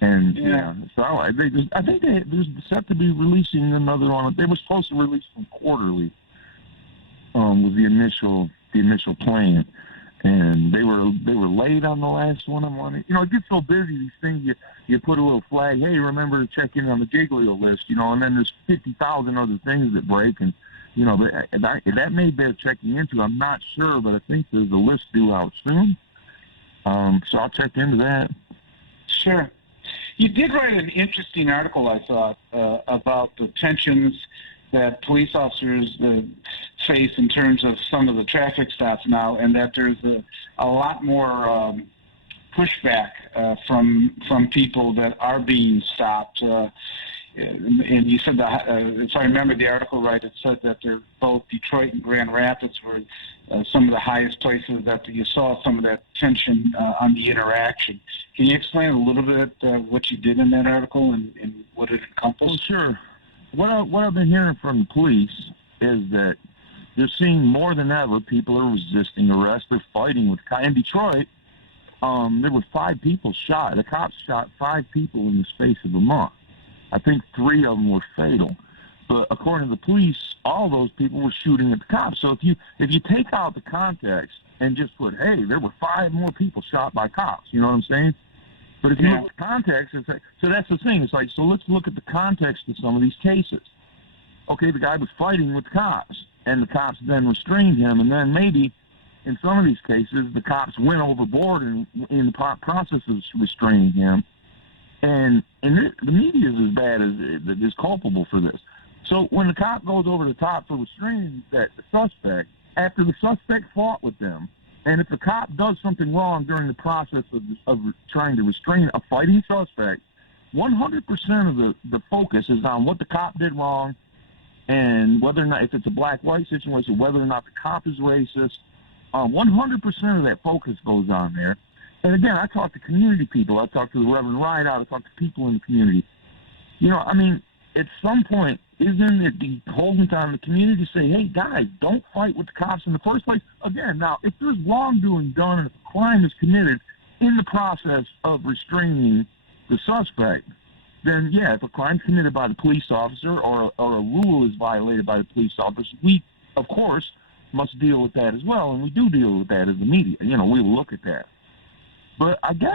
And, so I think they're set to be releasing another one. They were supposed to release them quarterly, was the initial plan. And they were late on the last one. I'm wondering, it gets so busy, these things, you put a little flag, hey, remember to check in on the Giglio list, and then there's 50,000 other things that break, and, that may bear checking into. I'm not sure, but I think there's a list due out soon. So I'll check into that. Sure. You did write an interesting article, I thought, about the tensions that police officers face in terms of some of the traffic stops now, and that there's a lot more pushback from people that are being stopped. And you said that, if I remember the article right, it said that both Detroit and Grand Rapids were some of the highest places that you saw some of that tension on the interaction. Can you explain a little bit what you did in that article and what it encompassed? Well, sure. What I've been hearing from the police is that you're seeing more than ever people are resisting arrest. They're fighting with in Detroit. There were 5 people shot. The cops shot 5 people in the space of a month. I think 3 of them were fatal. But according to the police, all those people were shooting at the cops. So if you take out the context and just put, hey, there were 5 more people shot by cops, you know what I'm saying? But if you look at the context, it's like, so that's the thing. It's like, so let's look at the context of some of these cases. Okay, the guy was fighting with cops, and the cops then restrained him, and then maybe in some of these cases, the cops went overboard in the process of restraining him. And the media is as bad as is culpable for this. So when the cop goes over the top for restraining that suspect, after the suspect fought with them, and if the cop does something wrong during the process of trying to restrain a fighting suspect, 100% of the focus is on what the cop did wrong and whether or not, if it's a black-white situation, whether or not the cop is racist. 100% of that focus goes on there. And again, I talk to community people. I talk to the Reverend Rideout. I talk to people in the community. At some point, isn't it beholden on the community to say, hey, guys, don't fight with the cops in the first place? Again, now, if there's wrongdoing done and if a crime is committed in the process of restraining the suspect, then, yeah, if a crime is committed by the police officer or a rule is violated by the police officer, we, of course, must deal with that as well, and we do deal with that as the media. We will look at that. But I guess,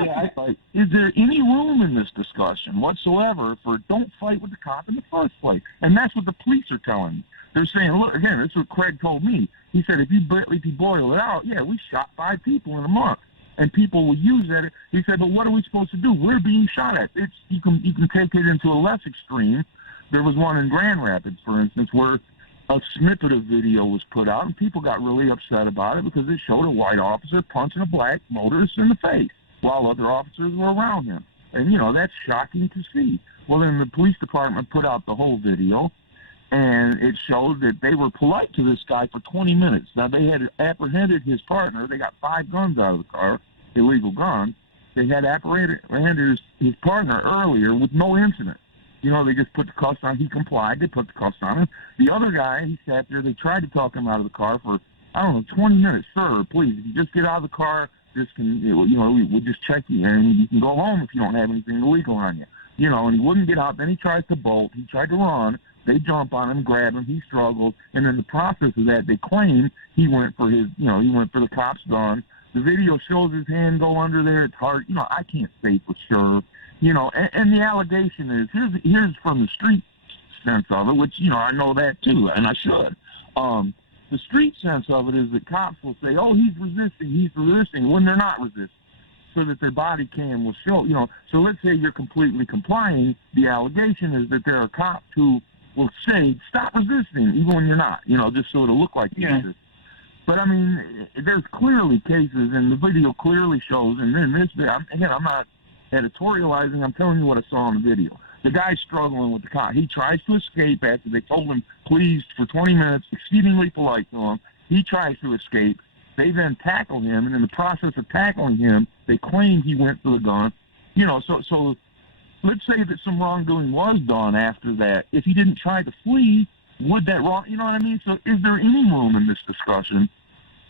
is there any room in this discussion whatsoever for don't fight with the cop in the first place? And that's what the police are telling me. They're saying, look, again, that's what Craig told me. He said, if you boil it out, yeah, we shot 5 people in a month. And people will use that. He said, but what are we supposed to do? We're being shot at. You can take it into a less extreme. There was one in Grand Rapids, for instance, where a snippet of video was put out, and people got really upset about it because it showed a white officer punching a black motorist in the face while other officers were around him. And, that's shocking to see. Well, then the police department put out the whole video, and it showed that they were polite to this guy for 20 minutes. Now, they had apprehended his partner. They got 5 guns out of the car, illegal guns. They had apprehended his partner earlier with no incident. They just put the cuffs on. He complied. They put the cuffs on him. The other guy, he sat there. They tried to talk him out of the car for, 20 minutes. Sir, please, if you just get out of the car, we'll just check you, and you can go home if you don't have anything illegal on you. And he wouldn't get out. Then he tries to bolt. He tried to run. They jump on him, grab him. He struggled. And in the process of that, they claim he went for he went for the cop's gun. The video shows his hand go under there. It's hard. I can't say for sure. And the allegation is, here's from the street sense of it, which, I know that too, and I should. The street sense of it is that cops will say, oh, he's resisting, when they're not resisting, so that their body cam will show, So let's say you're completely complying. The allegation is that there are cops who will say, stop resisting, even when you're not, just so it'll look like you resist. But, there's clearly cases, and the video clearly shows, and then this, again, I'm not editorializing, I'm telling you what I saw in the video. The guy's struggling with the cop. He tries to escape after they told him, please, for 20 minutes, exceedingly polite to him. He tries to escape. They then tackle him, and in the process of tackling him, they claim he went for the gun. So let's say that some wrongdoing was done after that. If he didn't try to flee, would that wrong, you know what I mean? So is there any room in this discussion?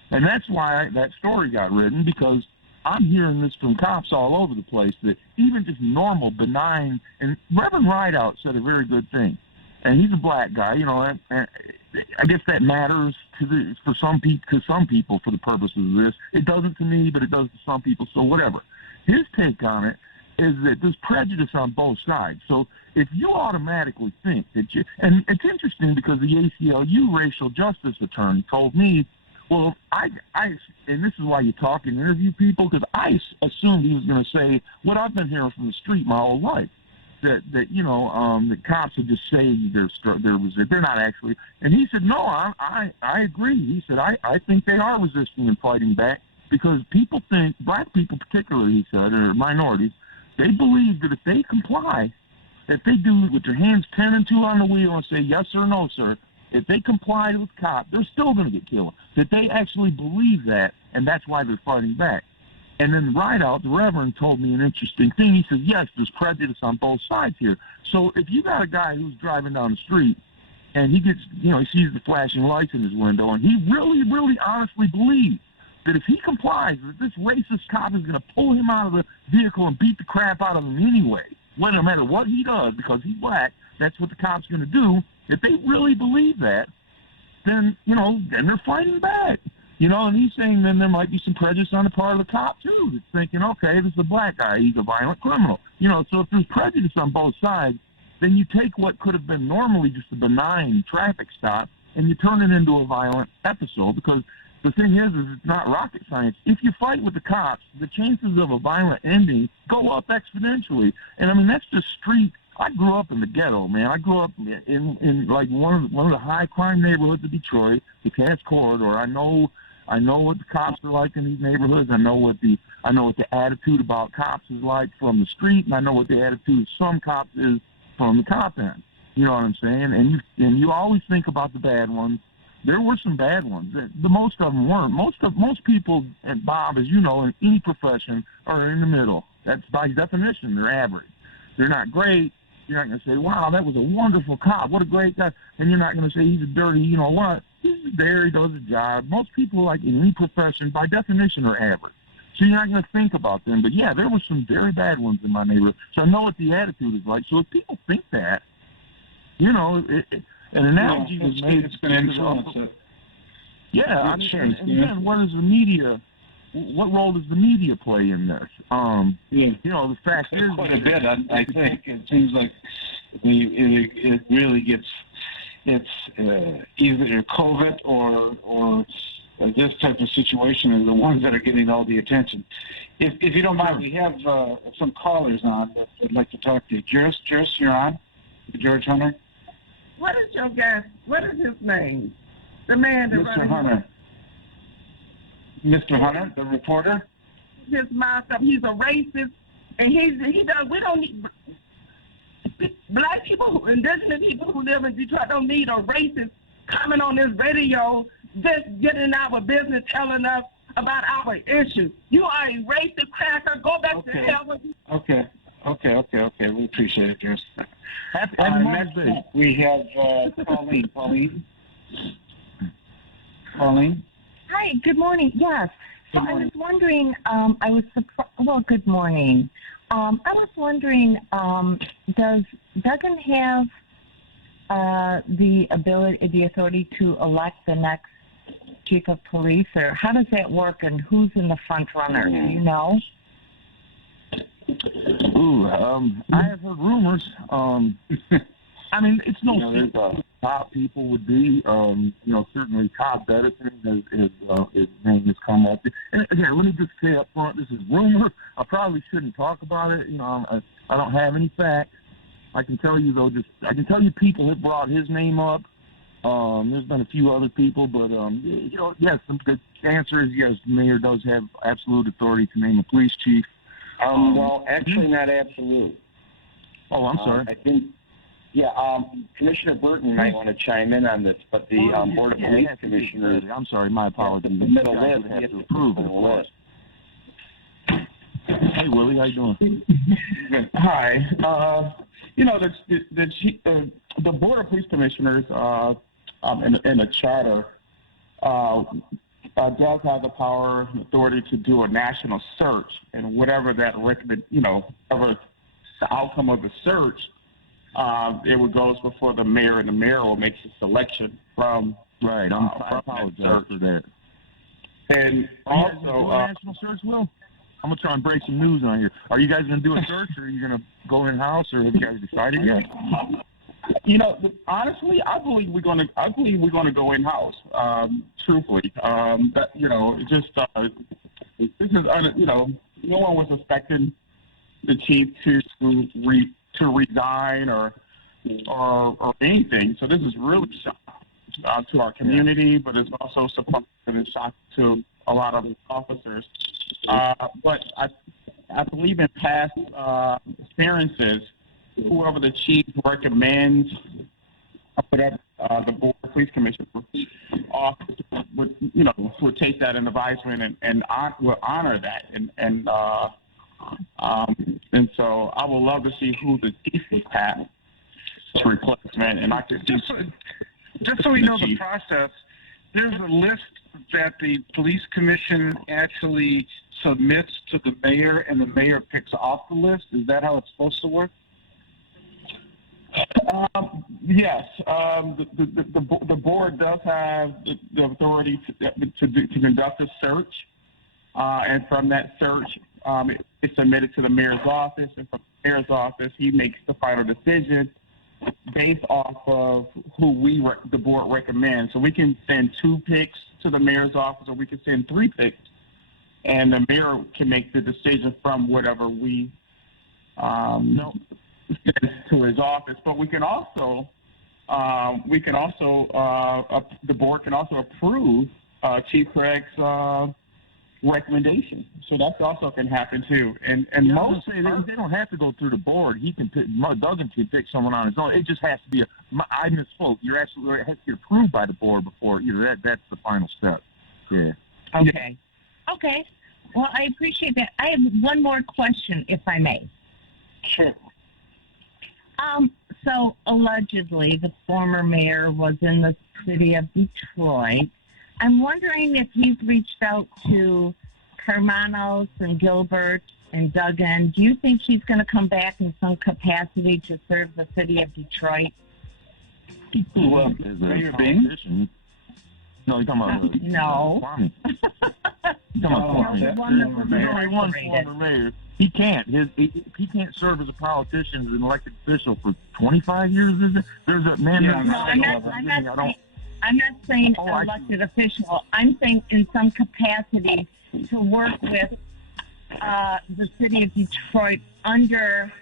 And that's why that story got written, because I'm hearing this from cops all over the place, that even just normal, benign, and Reverend Rideout said a very good thing, and he's a black guy, and I guess that matters because for some people, for the purposes of this, it doesn't to me, but it does to some people. So whatever. His take on it is that there's prejudice on both sides. So if you automatically think that and it's interesting because the ACLU racial justice attorney told me, well, and this is why you talk and interview people, because I assumed he was going to say what I've been hearing from the street my whole life, that the cops would just say they're not actually. And he said, no, I agree. He said, I think they are resisting and fighting back because people think, black people particularly, he said, or minorities, they believe that if they comply, if they do with their hands 10 and 2 on the wheel and say yes or no, sir, if they comply with cops, they're still going to get killed. That they actually believe that, and that's why they're fighting back. And then right out, the Reverend told me an interesting thing. He says, yes, there's prejudice on both sides here. So if you got a guy who's driving down the street and he gets, he sees the flashing lights in his window, and he really, really honestly believes that if he complies, that this racist cop is going to pull him out of the vehicle and beat the crap out of him anyway, no matter what he does, because he's black, that's what the cop's going to do. If they really believe that, then they're fighting back. And he's saying then there might be some prejudice on the part of the cop, too. It's thinking, okay, this is a black guy. He's a violent criminal. So if there's prejudice on both sides, then you take what could have been normally just a benign traffic stop and you turn it into a violent episode, because the thing is it's not rocket science. If you fight with the cops, the chances of a violent ending go up exponentially. And, I mean, that's just street. I grew up in the ghetto, man. I grew up in like one of the high crime neighborhoods of Detroit, the Cass Corridor. I know what the cops are like in these neighborhoods. I know what the attitude about cops is like from the street, and I know what the attitude of some cops is from the cop end. You know what I'm saying? And you always think about the bad ones. There were some bad ones. The most of them weren't. Most people, and Bob, as you know, in any profession, are in the middle. That's by definition. They're average. They're not great. You're not going to say, wow, that was a wonderful cop. What a great guy. And you're not going to say he's a dirty, you know what. He's there. He does his job. Most people, like in any profession, by definition, are average. So you're not going to think about them. But, yeah, there were some very bad ones in my neighborhood. So I know what the attitude is like. So if people think that, an analogy was made. It's going to influence it. Yeah, I mean, and again, what role does the media play in this? The fact is quite a bit. I think it seems like it really gets either COVID or this type of situation are the ones that are getting all the attention. If you don't mind, we have some callers on that would like to talk to you. Juris, you're on. George Hunter. What is his name? The man that Mr. Hunter. Mr. Hunter, the reporter. His mouth up. He's a racist, and he does. We don't need black people, indigenous people who live in Detroit don't need a racist coming on this radio, just getting our business, telling us about our issues. You are a racist cracker. Go back to hell. Okay. We appreciate it, Juris. Next up, we have Pauline. Pauline? Hi, good morning. Yes. So I was wondering, good morning. I was wondering, does Duggan have the authority to elect the next chief of police, or how does that work, and who's in the front runner? Do you know? I have heard rumors. I mean, it's no secret. Top people would be, certainly Todd Bettison, his name has come up. And again, let me just say up front, this is rumor. I probably shouldn't talk about it. I don't have any facts. I can tell you, though, people have brought his name up. There's been a few other people, but, yes, the answer is yes, the mayor does have absolute authority to name a police chief. Well, actually not absolute. Oh, I'm sorry. I think, Commissioner Burton might want to chime in on this, but the Board of Police Commissioners... I'm sorry, my apologies. The middle list, have to approve the list. Hey, Willie, how you doing? Hi. The Board of Police Commissioners in a charter does have the power and authority to do a national search, and whatever that whatever the outcome of the search, it would go before the mayor, and the mayor will make a selection from Right. I apologize for that. And also, national search, Will? I'm gonna try and break some news on here. Are you guys gonna do a search, or are you gonna go in house, or have you guys decided yet? You know, honestly, I believe we're gonna go in house. Truthfully, that, you know, just this is you know, no one was expecting the chief to resign or anything. So this is really shock to our community, but it's also surprise and it's shock to a lot of officers. But I believe in past experiences, whoever the chief recommends, whatever the board police commissioner office would take that in advisement and will honor that and so I would love to see who the chief is at to replacement, and I could just so we know the process. There's a list that the police commission actually submits to the mayor, and the mayor picks off the list. Is that how it's supposed to work? Yes. The board does have the authority to conduct a search, and from that search, it's submitted to the mayor's office, and from the mayor's office, he makes the final decision based off of who the board recommends. So we can send 2 picks to the mayor's office, or we can send 3 picks, and the mayor can make the decision from whatever we send to his office. But we can also the board can also approve Chief Craig's recommendation. So that also can happen too. And most they don't have to go through the board. He can pick. Duggan can pick someone on his own. It just has to be I misspoke. You're absolutely right. It has to be approved by the board before that's the final step. Yeah. Okay. Okay. Well, I appreciate that. I have one more question, if I may. Sure. So allegedly, the former mayor was in the city of Detroit. I'm wondering if he's reached out to Carmanos and Gilbert and Duggan. Do you think he's going to come back in some capacity to serve the city of Detroit? Well, Mayor Bing? No, you're talking about no. You're talking about one former mayor. He can't. He can't serve as a politician, as an elected official for 25 years. Is it? There's a man. I'm not saying elected official. I'm saying in some capacity to work with the city of Detroit under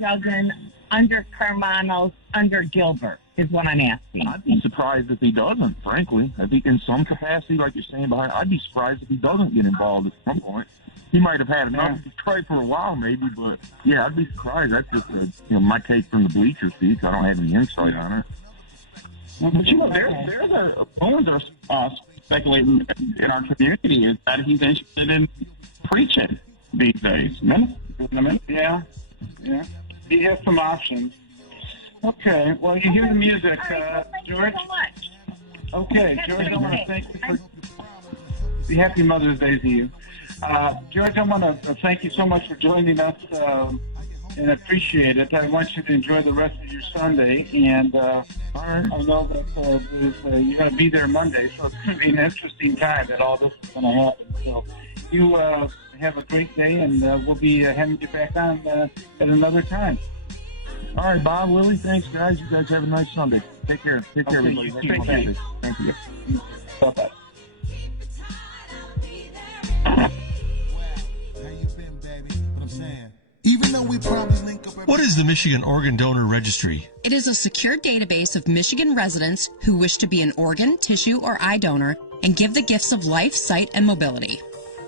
Duggan, under Carmanos, under Gilbert is what I'm asking. I'd be surprised if he doesn't, frankly. I think in some capacity, like you're saying, I'd be surprised if he doesn't get involved at some point. He might have had enough to try for a while, maybe, but yeah, I'd be surprised. That's just my take from the bleacher seats. I don't have any insight on it. But you know, there's a rumors are speculating in our community is that he's interested in preaching these days. Yeah. He has some options. Okay. Well, you hear the music, George. Thank you so much. Okay, George. I want to thank you for happy Mother's Day to you. George, I want to thank you so much for joining us and appreciate it. I want you to enjoy the rest of your Sunday, and I know that you're going to be there Monday, so it's going to be an interesting time that all this is going to happen. So you have a great day, and we'll be having you back on at another time. All right, Bob, Willie, thanks, guys. You guys have a nice Sunday. Take care. Take care, everybody. Thank you. Bye-bye. What is the Michigan Organ Donor Registry? It is a secure database of Michigan residents who wish to be an organ, tissue, or eye donor and give the gifts of life, sight, and mobility.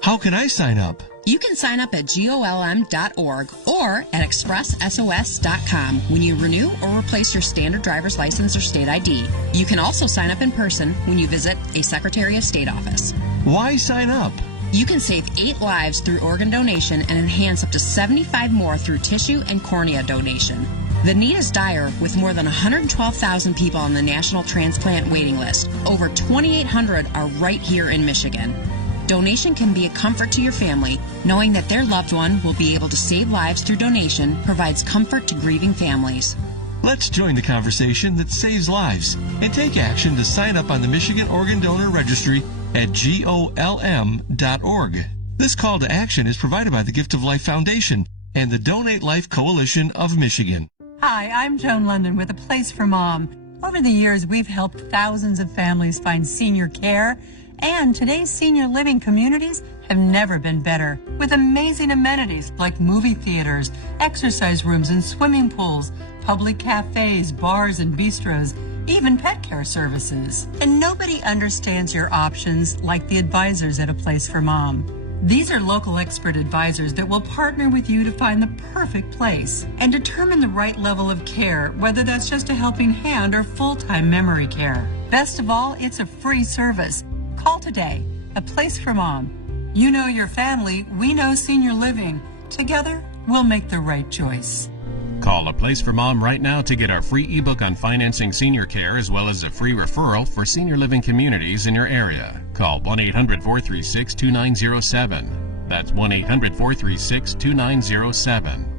How can I sign up? You can sign up at golm.org or at expressos.com when you renew or replace your standard driver's license or state ID. You can also sign up in person when you visit a Secretary of State office. Why sign up? You can save 8 lives through organ donation and enhance up to 75 more through tissue and cornea donation. The need is dire, with more than 112,000 people on the national transplant waiting list. Over 2,800 are right here in Michigan. Donation can be a comfort to your family. Knowing that their loved one will be able to save lives through donation provides comfort to grieving families. Let's join the conversation that saves lives and take action to sign up on the Michigan Organ Donor Registry at golm.org. This call to action is provided by the Gift of Life Foundation and the Donate Life Coalition of Michigan. Hi, I'm Joan London with A Place for Mom. Over the years, we've helped thousands of families find senior care, and today's senior living communities have never been better, with amazing amenities like movie theaters, exercise rooms and swimming pools, public cafes, bars and bistros, even pet care services. And nobody understands your options like the advisors at A Place for Mom. These are local expert advisors that will partner with you to find the perfect place and determine the right level of care, whether that's just a helping hand or full-time memory care. Best of all, it's a free service. Call today. A Place for Mom. You know your family, we know senior living. Together, we'll make the right choice. Call A Place for Mom right now to get our free ebook on financing senior care, as well as a free referral for senior living communities in your area. Call 1-800-436-2907. That's 1-800-436-2907.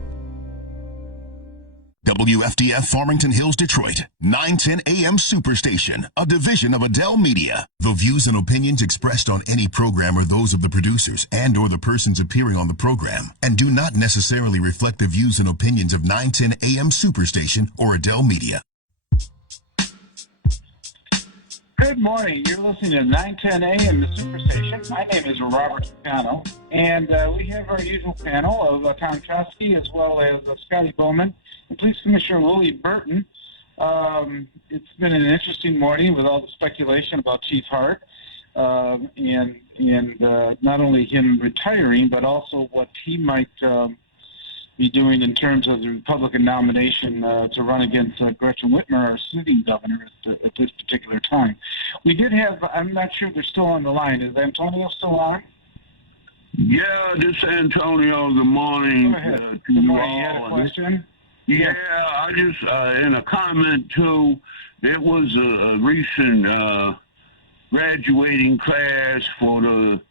WFDF Farmington Hills, Detroit, 910 AM Superstation, a division of Adele Media. The views and opinions expressed on any program are those of the producers and or the persons appearing on the program and do not necessarily reflect the views and opinions of 910 AM Superstation or Adele Media. Good morning. You're listening to 910 AM the Superstation. My name is Robert Ficano, and we have our usual panel of Tom Choske as well as Scotty Boman and Police Commissioner Willie Burton. It's been an interesting morning with all the speculation about Chief Hart and not only him retiring, but also what he might be doing in terms of the Republican nomination to run against Gretchen Whitmer, our sitting governor, at this particular time. We did have, I'm not sure they're still on the line. Is Antonio still on? Yeah, this is Antonio. Good morning. Go ahead. Good morning. You had a question? Yeah, I just, in a comment too, there was a recent graduating class for the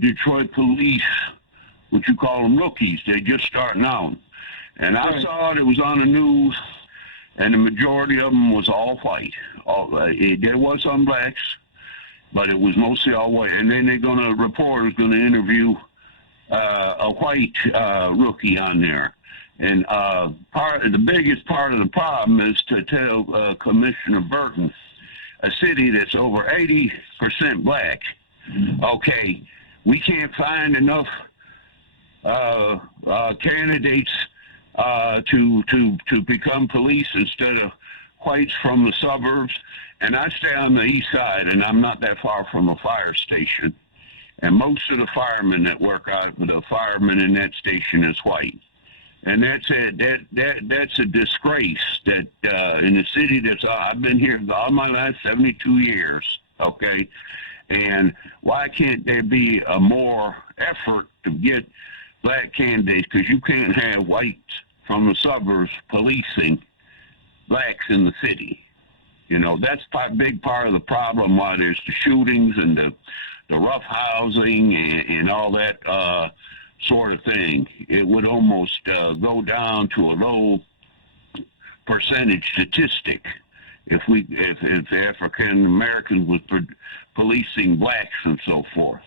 Detroit police, what you call them rookies. They're just starting out. And I saw it was on the news, and the majority of them was all white. There was some blacks, but it was mostly all white. And then reporter's going to interview a white rookie on there. And the biggest part of the problem is to tell Commissioner Burton, a city that's over 80% black, okay, we can't find enough candidates to become police instead of whites from the suburbs. And I stay on the east side, and I'm not that far from a fire station. And most of the firemen that work out, the firemen in that station is white. And that's a disgrace that in the city that's I've been here all my life, 72 years, okay? And why can't there be a more effort to get black candidates? Because you can't have whites from the suburbs policing blacks in the city. You know, that's a big part of the problem why there's the shootings and the rough housing and all that sort of thing. It would almost go down to a low percentage statistic if African Americans was policing blacks and so forth.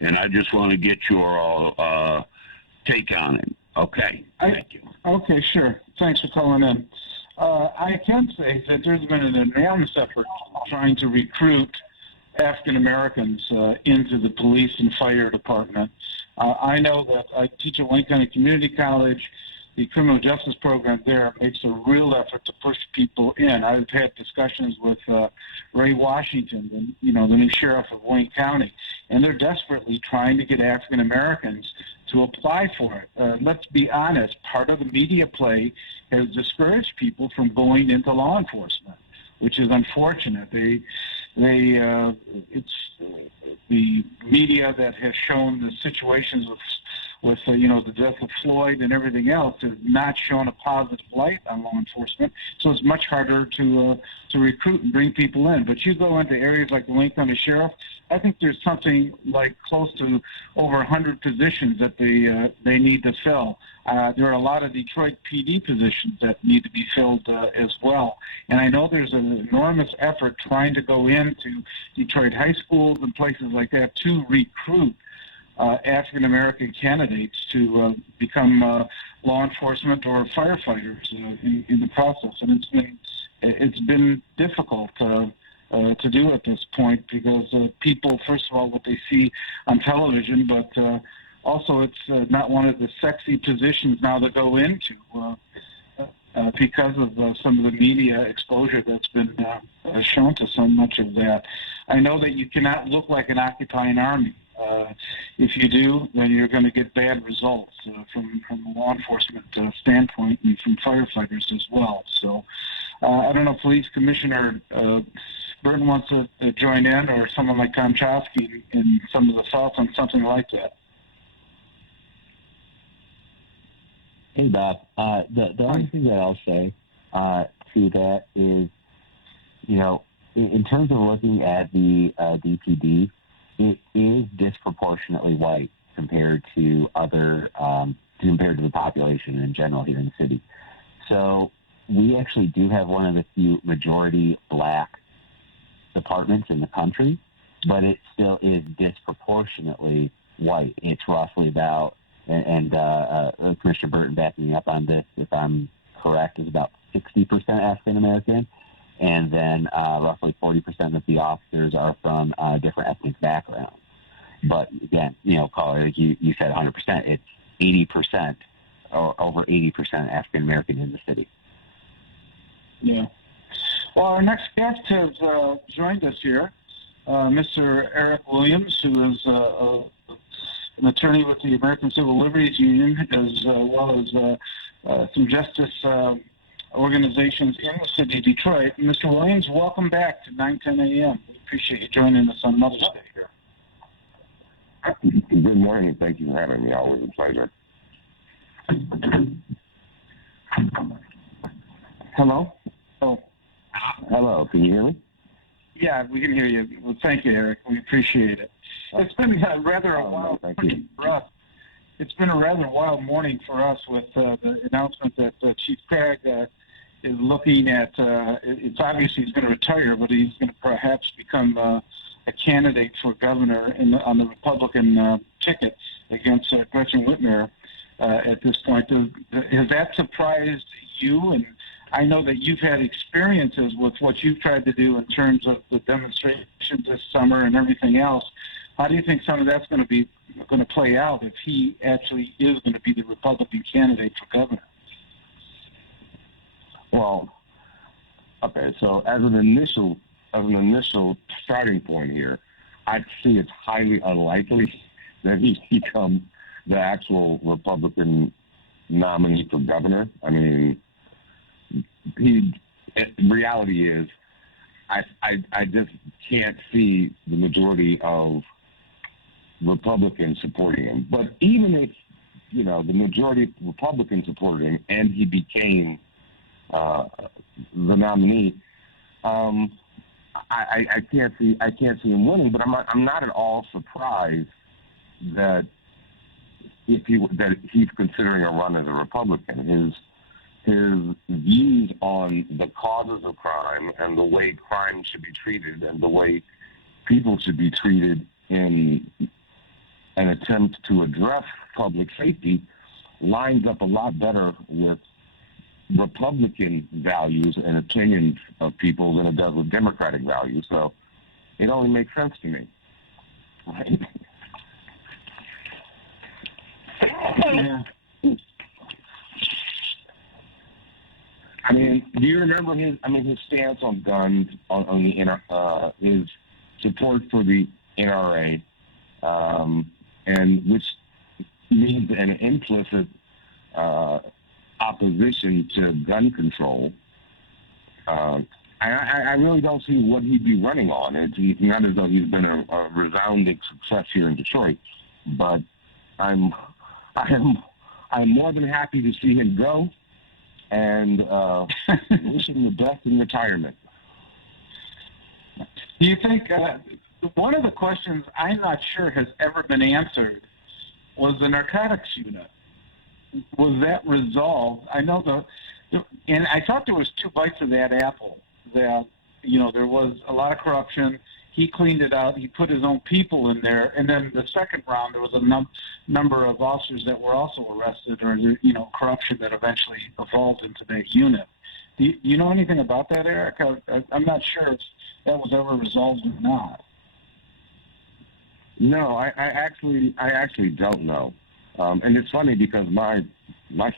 And I just want to get your take on it. Okay, thank you. Okay, sure. Thanks for calling in. I can say that there's been an enormous effort trying to recruit African Americans into the police and fire department. I know that I teach at Wayne County Community College. The criminal justice program there makes a real effort to push people in. I've had discussions with Ray Washington, the new sheriff of Wayne County, and they're desperately trying to get African Americans to apply for it. Let's be honest, part of the media play has discouraged people from going into law enforcement, which is unfortunate. It's the media that has shown the situations with the death of Floyd and everything else, has not shown a positive light on law enforcement. So it's much harder to recruit and bring people in. But you go into areas like the Wayne County Sheriff, I think there's something like close to over 100 positions that they need to fill. There are a lot of Detroit PD positions that need to be filled as well. And I know there's an enormous effort trying to go into Detroit high schools and places like that to recruit African-American candidates to become law enforcement or firefighters in the process. And it's been difficult to do at this point because people, first of all, what they see on television, but also it's not one of the sexy positions now to go into because of some of the media exposure that's been shown to so much of that. I know that you cannot look like an occupying army. If you do, then you're going to get bad results from a law enforcement standpoint and from firefighters as well. So I don't know if Police Commissioner Burton wants to join in, or someone like Tom Choske in some of the thoughts on something like that. Hey, Bob. The only thing that I'll say to that is, in terms of looking at the DPD, it is disproportionately white compared to compared to the population in general here in the city. So we actually do have one of the few majority black departments in the country, but it still is disproportionately white. It's roughly about, and Commissioner Burton backing me up on this, if I'm correct, is about 60% African American, and then roughly 40% of the officers are from different ethnic backgrounds. But again, call it, like you said, 100%. It's 80% or over 80% African American in the city. Yeah. Well, our next guest has joined us here, Mr. Eric Williams, who is an attorney with the American Civil Liberties Union, as well as some justice organizations in the city of Detroit. Mr. Williams, welcome back to 9:10 a.m. We appreciate you joining us on Mother's Day here. Good morning. Thank you for having me. Always a pleasure. Hello? Oh. Hello. Can you hear me? Yeah, we can hear you. Well, thank you, Eric. We appreciate it. It's been rather a wild morning for us. It's been a rather wild morning for us with the announcement that Chief Craig is looking at. It's obviously he's going to retire, but he's going to perhaps become a candidate for governor on the Republican ticket against Gretchen Whitmer at this point. Has that surprised you? And I know that you've had experiences with what you've tried to do in terms of the demonstrations this summer and everything else. How do you think some of that's going to play out if he actually is going to be the Republican candidate for governor? Well, okay. So as an initial starting point here, I'd say it's highly unlikely that he becomes the actual Republican nominee for governor. I mean, reality is, I just can't see the majority of Republicans supporting him. But even if, the majority of Republicans supported him and he became the nominee, I can't see him winning. But I'm not at all surprised that he's considering a run as a Republican. His views on the causes of crime and the way crime should be treated and the way people should be treated in an attempt to address public safety lines up a lot better with Republican values and opinions of people than it does with Democratic values. So it only makes sense to me. Right? Yeah. I mean, do you remember his stance on guns, on the his support for the NRA, and which means an implicit opposition to gun control. I really don't see what he'd be running on. It's not as though he's been a resounding success here in Detroit, but I'm I'm more than happy to see him go, and wish him the best in retirement. Do you think one of the questions I'm not sure has ever been answered was the narcotics unit? Was that resolved? I know and I thought there was two bites of that apple. That there was a lot of corruption. He cleaned it out. He put his own people in there, and then the second round there was a number of officers that were also arrested, or corruption that eventually evolved into that unit. Do you know anything about that, Eric? I'm not sure if that was ever resolved or not. No, I actually don't know. And it's funny because my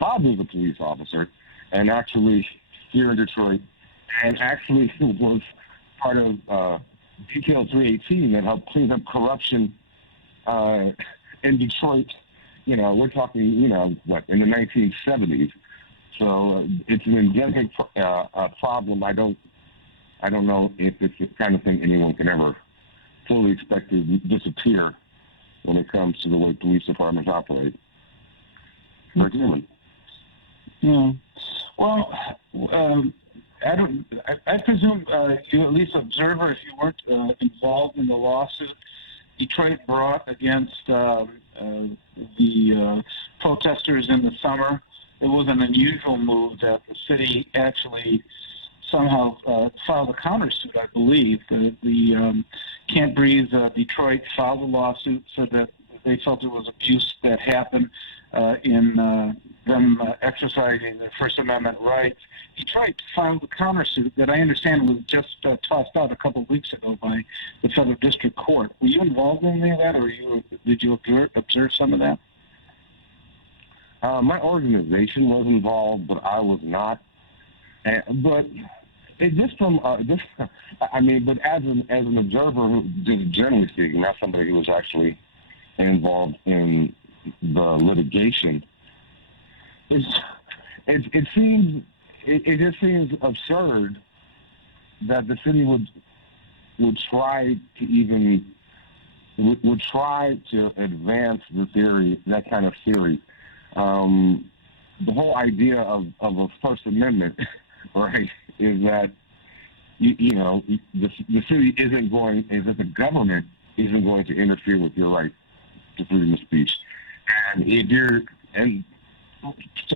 father was a police officer, and actually here in Detroit, and actually was part of Detail 318 that helped clean up corruption in Detroit. We're talking, in the 1970s. So it's an endemic problem. I don't know if it's the kind of thing anyone can ever fully expect to disappear when it comes to the way police departments operate. They're human. Yeah. Well, I presume you at least observer, if you weren't involved in the lawsuit Detroit brought against the protesters in the summer. It was an unusual move that the city actually somehow filed a countersuit, I believe. The Can't Breathe Detroit filed a lawsuit so that they felt there was abuse that happened in them exercising their First Amendment rights. Detroit filed a countersuit that I understand was just tossed out a couple of weeks ago by the federal district court. Were you involved in any of that, or did you observe some of that? My organization was involved, but I was not. But it just from but as an observer, who just generally speaking, not somebody who was actually involved in the litigation, it just seems absurd that the city would try to advance the theory, that kind of theory. The whole idea of a First Amendment, right, is that the city isn't going, is that the government isn't going to interfere with your right to freedom of speech, and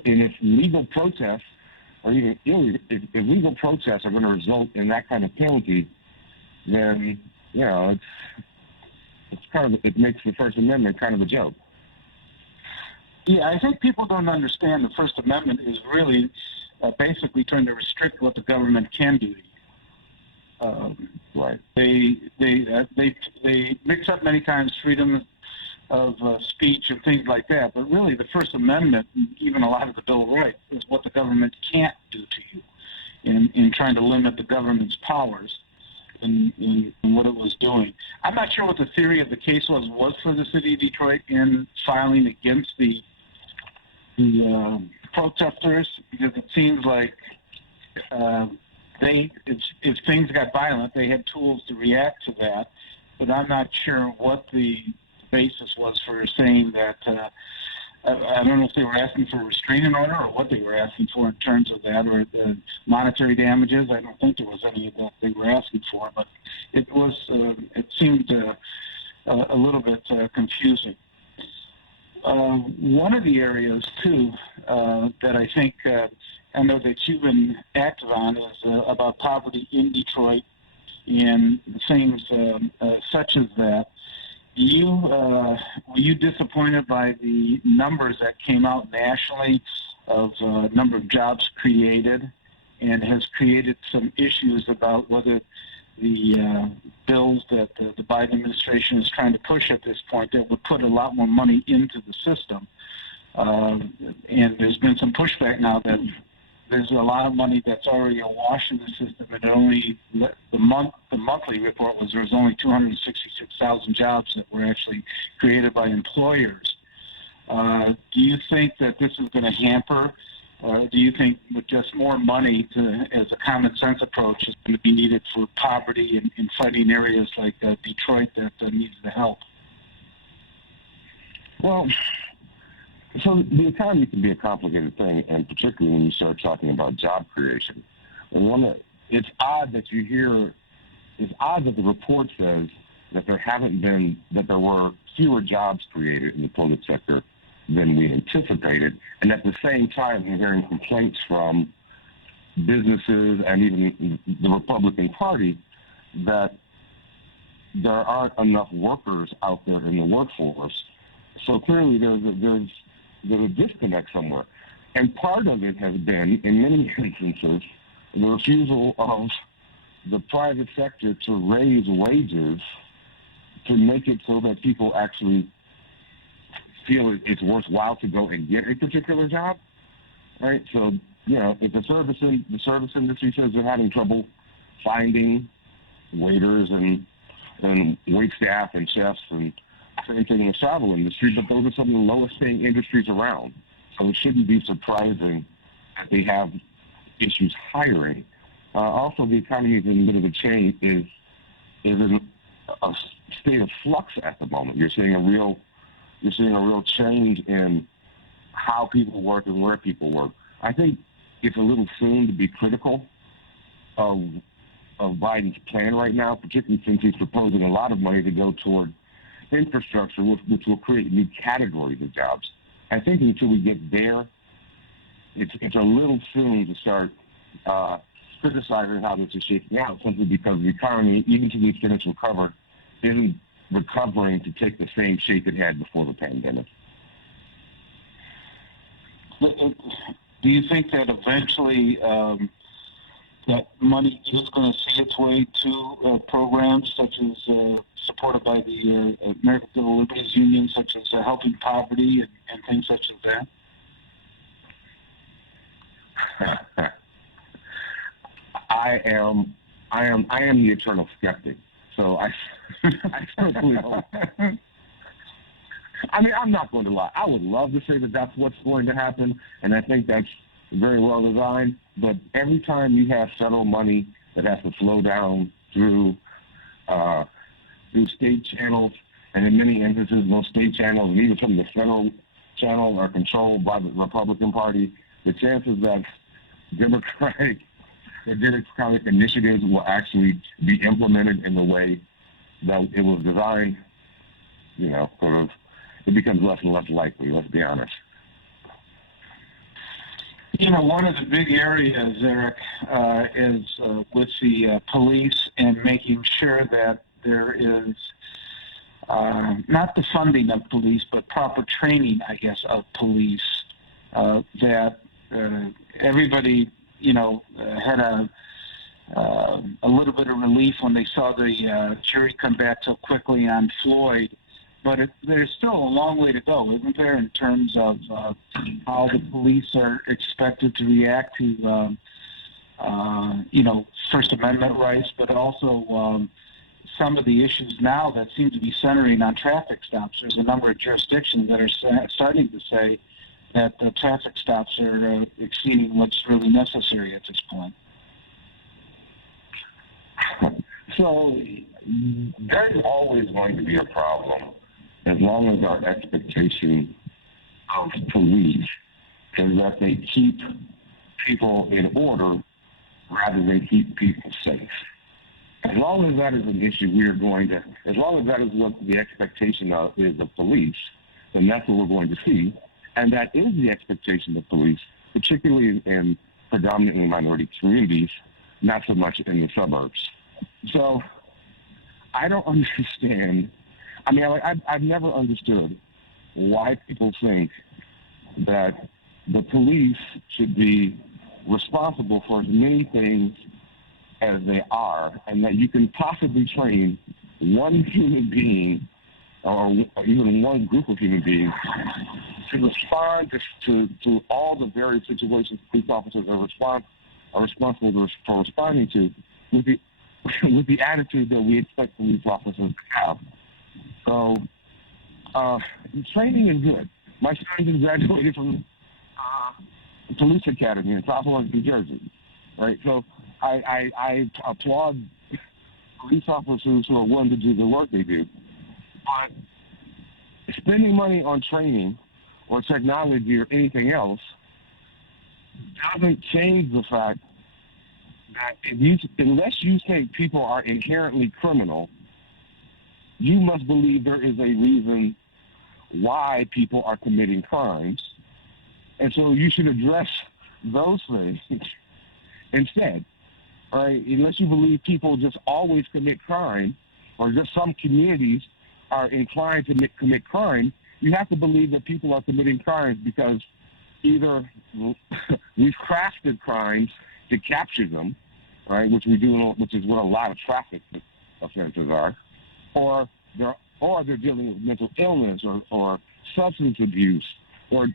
if legal protests, or even if legal protests are going to result in that kind of penalty, then it makes the First Amendment kind of a joke. Yeah, I think people don't understand the First Amendment is really basically trying to restrict what the government can do. Right. They mix up many times freedom of speech and things like that, but really the First Amendment, even a lot of the Bill of Rights, is what the government can't do to you in trying to limit the government's powers in what it was doing. I'm not sure what the theory of the case was for the city of Detroit in filing against the protesters, because it seems like if things got violent, they had tools to react to that, but I'm not sure what the basis was for saying that. I don't know if they were asking for a restraining order or what they were asking for in terms of that, or the monetary damages. I don't think there was any of that they were asking for, but it seemed a little bit confusing. One of the areas, too, that I think I know that you've been active on is about poverty in Detroit and things such as that. Were you disappointed by the numbers that came out nationally of number of jobs created, and has created some issues about whether the bills that the Biden administration is trying to push at this point that would put a lot more money into the system? And there's been some pushback now that there's a lot of money that's already awash in the system, and the monthly report was there was only 266,000 jobs that were actually created by employers. Do you think that this is going to hamper? Do you think with just more money as a common sense approach is going to be needed for poverty in fighting areas like Detroit that needs the help? Well, So the economy can be a complicated thing, and particularly when you start talking about job creation. It's odd that the report says that there were fewer jobs created in the public sector than we anticipated, and at the same time we're hearing complaints from businesses and even the Republican Party that there aren't enough workers out there in the workforce. So clearly there's a disconnect somewhere. And part of it has been, in many instances, the refusal of the private sector to raise wages to make it so that people actually feel it's worthwhile to go and get a particular job, right? So, if the service industry says they're having trouble finding waiters and wait staff and chefs, and same thing in the travel industry, but those are some of the lowest paying industries around. So it shouldn't be surprising that they have issues hiring. Also, the economy is in a bit of a change, is in a state of flux at the moment. You're seeing a real change in how people work and where people work. I think it's a little soon to be critical of Biden's plan right now, particularly since he's proposing a lot of money to go toward infrastructure, which will create new categories of jobs. I think until we get there, it's a little soon to start criticizing how this is shaking out, simply because the economy, even to the extent it's recovered, isn't recovering to take the same shape it had before the pandemic. Do you think that eventually that money is going to see its way to programs such as supported by the American Civil Liberties Union, such as helping poverty and things such as that? I am the eternal skeptic. So I certainly hope. I mean, I'm not going to lie. I would love to say that that's what's going to happen, and I think that's very well designed. But every time you have federal money that has to flow down through state channels, and in many instances, those state channels, and even some of the federal channels, are controlled by the Republican Party, the chances that Democratic initiatives will actually be implemented in the way that it was designed, it becomes less and less likely, let's be honest. One of the big areas, Eric, is with the police and making sure that there is not the funding of police, but proper training, I guess, of police, that everybody, had a little bit of relief when they saw the jury come back so quickly on Floyd. But there's still a long way to go, isn't there, in terms of how the police are expected to react to, First Amendment rights, but also some of the issues now that seem to be centering on traffic stops. There's a number of jurisdictions that are starting to say that the traffic stops are exceeding what's really necessary at this point. So there's always going to be a problem as long as our expectation of police is that they keep people in order rather than keep people safe. As long as that is an issue as long as that is what the expectation is of police, then that's what we're going to see. And that is the expectation of police, particularly in predominantly minority communities, not so much in the suburbs. So I don't understand. I mean, I've never understood why people think that the police should be responsible for as many things as they are, and that you can possibly train one human being or even one group of human beings to respond to all the various situations police officers are responsible for responding to with the attitude that we expect police officers to have. So training is good. My son just graduated from the police academy in Southfield, New Jersey, right? So I applaud police officers who are willing to do the work they do. But spending money on training or technology or anything else doesn't change the fact that unless you think people are inherently criminal, you must believe there is a reason why people are committing crimes. And so you should address those things instead, right? Unless you believe people just always commit crime, or just some communities are inclined to commit crime, you have to believe that people are committing crimes because either we've crafted crimes to capture them, right, which we do, which is what a lot of traffic offenses are, or they're dealing with mental illness or substance abuse, or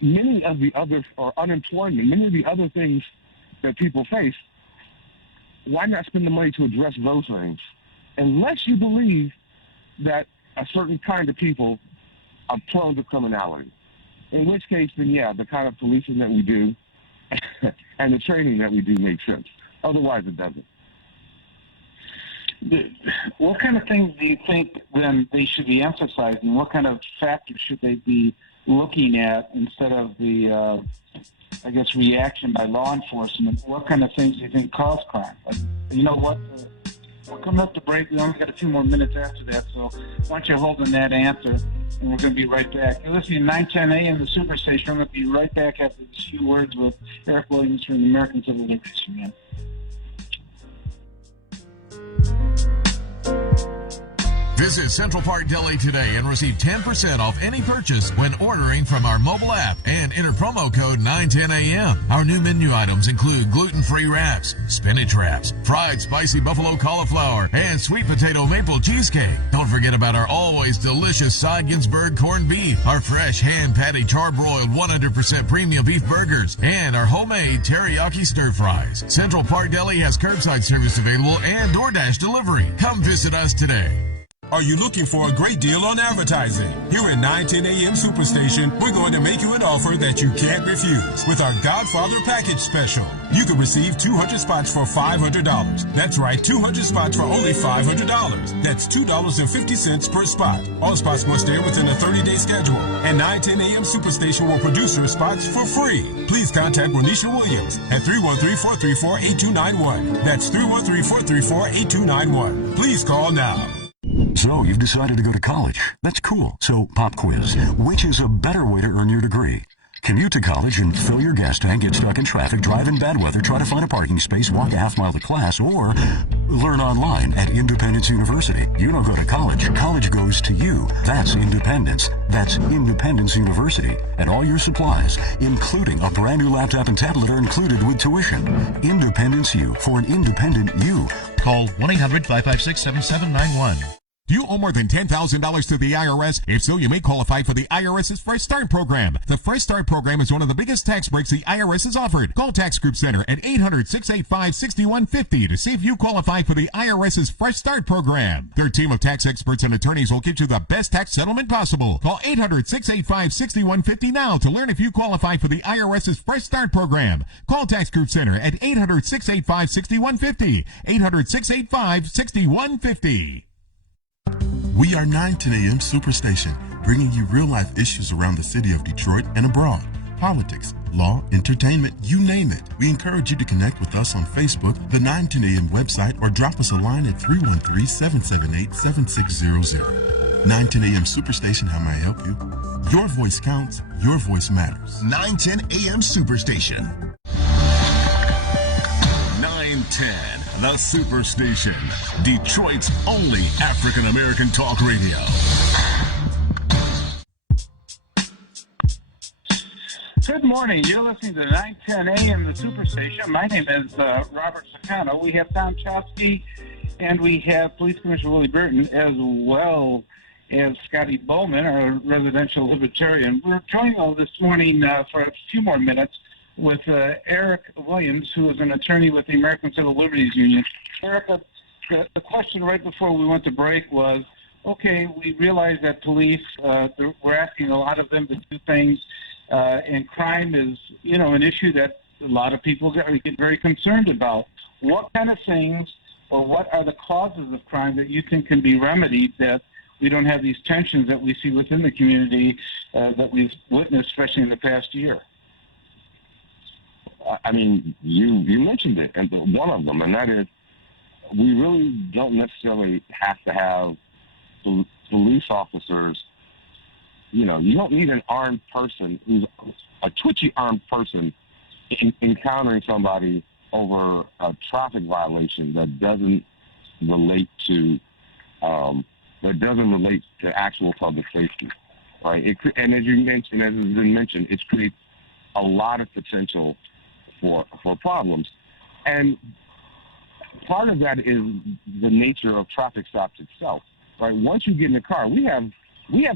many of the other, or unemployment, many of the other things that people face. Why not spend the money to address those things? Unless you believe that a certain kind of people are prone to criminality. In which case, then yeah, the kind of policing that we do and the training that we do makes sense. Otherwise, it doesn't. What kind of things do you think then they should be emphasizing? What kind of factors should they be looking at instead of the, reaction by law enforcement? What kind of things do you think cause crime? You know what? We're coming up to break. We only got a few more minutes after that, so why don't you hold on that answer, and we're going to be right back. You're listening to 910 AM, the Superstation. I'm going to be right back after these few words with Eric Williams from the American Civil Liberties Union. Visit Central Park Deli today and receive 10% off any purchase when ordering from our mobile app and enter promo code 910AM. Our new menu items include gluten-free wraps, spinach wraps, fried spicy buffalo cauliflower, and sweet potato maple cheesecake. Don't forget about our always delicious Seiginsburg corned beef, our fresh hand-patty charbroiled 100% premium beef burgers, and our homemade teriyaki stir fries. Central Park Deli has curbside service available and DoorDash delivery. Come visit us today. Are you looking for a great deal on advertising? Here at 910 AM Superstation, we're going to make you an offer that you can't refuse with our Godfather Package Special. You can receive 200 spots for $500. That's right, 200 spots for only $500. That's $2.50 per spot. All spots must air within a 30-day schedule. And 910 AM Superstation will produce your spots for free. Please contact Renisha Williams at 313-434-8291. That's 313-434-8291. Please call now. So, you've decided to go to college. That's cool. So, pop quiz. Which is a better way to earn your degree? Commute to college and fill your gas tank, get stuck in traffic, drive in bad weather, try to find a parking space, walk a half mile to class, or learn online at Independence University. You don't go to college. College goes to you. That's independence. That's Independence University. And all your supplies, including a brand new laptop and tablet, are included with tuition. Independence U, for an independent you. Call 1-800-556-7791. Do you owe more than $10,000 to the IRS? If so, you may qualify for the IRS's Fresh Start program. The Fresh Start program is one of the biggest tax breaks the IRS has offered. Call Tax Group Center at 800-685-6150 to see if you qualify for the IRS's Fresh Start program. Their team of tax experts and attorneys will get you the best tax settlement possible. Call 800-685-6150 now to learn if you qualify for the IRS's Fresh Start program. Call Tax Group Center at 800-685-6150. 800-685-6150. We are 910 AM Superstation, bringing you real-life issues around the city of Detroit and abroad. Politics, law, entertainment, you name it. We encourage you to connect with us on Facebook, the 910 AM website, or drop us a line at 313-778-7600. 910 AM Superstation, how may I help you? Your voice counts, your voice matters. 910 AM Superstation. 910. The Superstation, Detroit's only African-American talk radio. Good morning. You're listening to 910 AM, the Superstation. My name is Robert Ficano. We have Tom Choske, and we have Police Commissioner Willie Burton, as well as Scotty Boman, our residential libertarian. We're joining this morning for a few more minutes with Eric Williams, who is an attorney with the American Civil Liberties Union. Eric, the question right before we went to break was, okay, we realize that police, we're asking a lot of them to do things, and crime is, an issue that a lot of people get very concerned about. What kind of things, or what are the causes of crime that you think can be remedied that we don't have these tensions that we see within the community that we've witnessed, especially in the past year. I mean, you mentioned it, and one of them, and that is we really don't necessarily have to have police officers. You know, you don't need an armed person who's a twitchy armed person encountering somebody over a traffic violation that doesn't relate to actual public safety, right? And as you mentioned, as has been mentioned, it creates a lot of potential for problems. And part of that is the nature of traffic stops itself, right? Once you get in the car, we have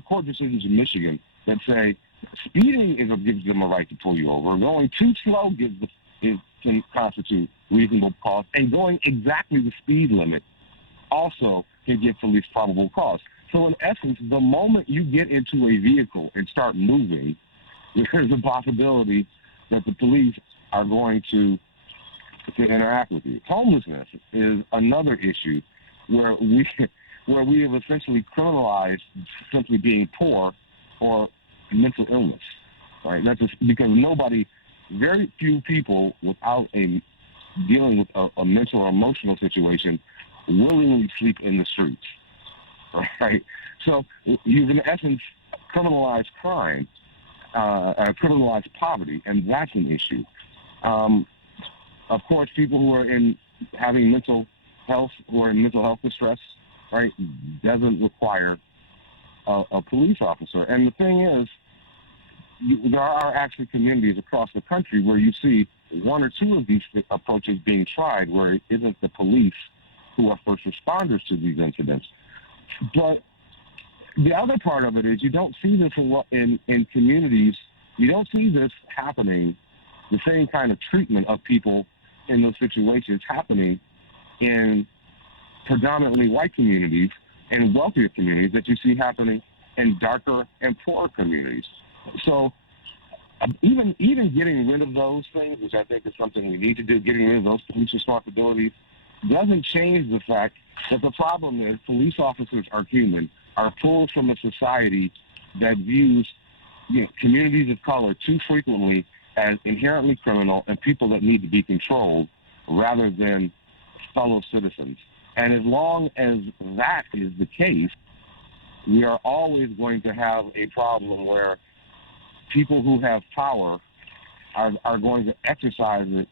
court decisions in Michigan that say speeding gives them a right to pull you over. Going too slow can constitute reasonable cause, and going exactly the speed limit also can give police probable cause. So in essence, the moment you get into a vehicle and start moving, there's a possibility that the police are going to interact with you. Homelessness is another issue where we have essentially criminalized simply being poor or mental illness, right? That's just because very few people without dealing with a mental or emotional situation willingly sleep in the streets, right? So you've in essence criminalized crime, criminalized poverty, and that's an issue. Of course, people who are having mental health distress, right, doesn't require a police officer. And the thing is, there are actually communities across the country where you see one or two of these approaches being tried, where it isn't the police who are first responders to these incidents. But the other part of it is you don't see this in communities. You don't see this happening, the same kind of treatment of people in those situations happening in predominantly white communities and wealthier communities that you see happening in darker and poorer communities. So even getting rid of those things, which I think is something we need to do, getting rid of those police responsibilities, doesn't change the fact that the problem is police officers are human, are pulled from a society that views communities of color too frequently as inherently criminal and people that need to be controlled rather than fellow citizens. And as long as that is the case, we are always going to have a problem where people who have power are going to exercise it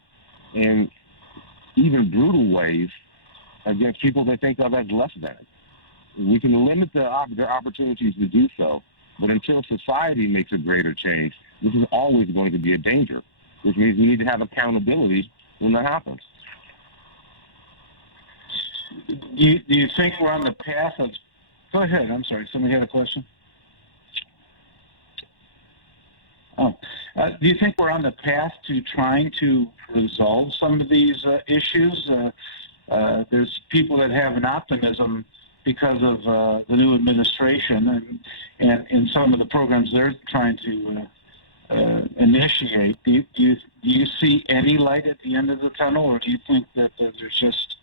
in even brutal ways against people they think of as less than. We can limit their opportunities to do so, but until society makes a greater change, this is always going to be a danger, which means we need to have accountability when that happens. Do you think we're on the path of... Go ahead. I'm sorry. Somebody had a question? Do you think we're on the path to trying to resolve some of these issues? There's people that have an optimism because of the new administration and some of the programs they're trying to initiate. Do you see any light at the end of the tunnel, or do you think that there's just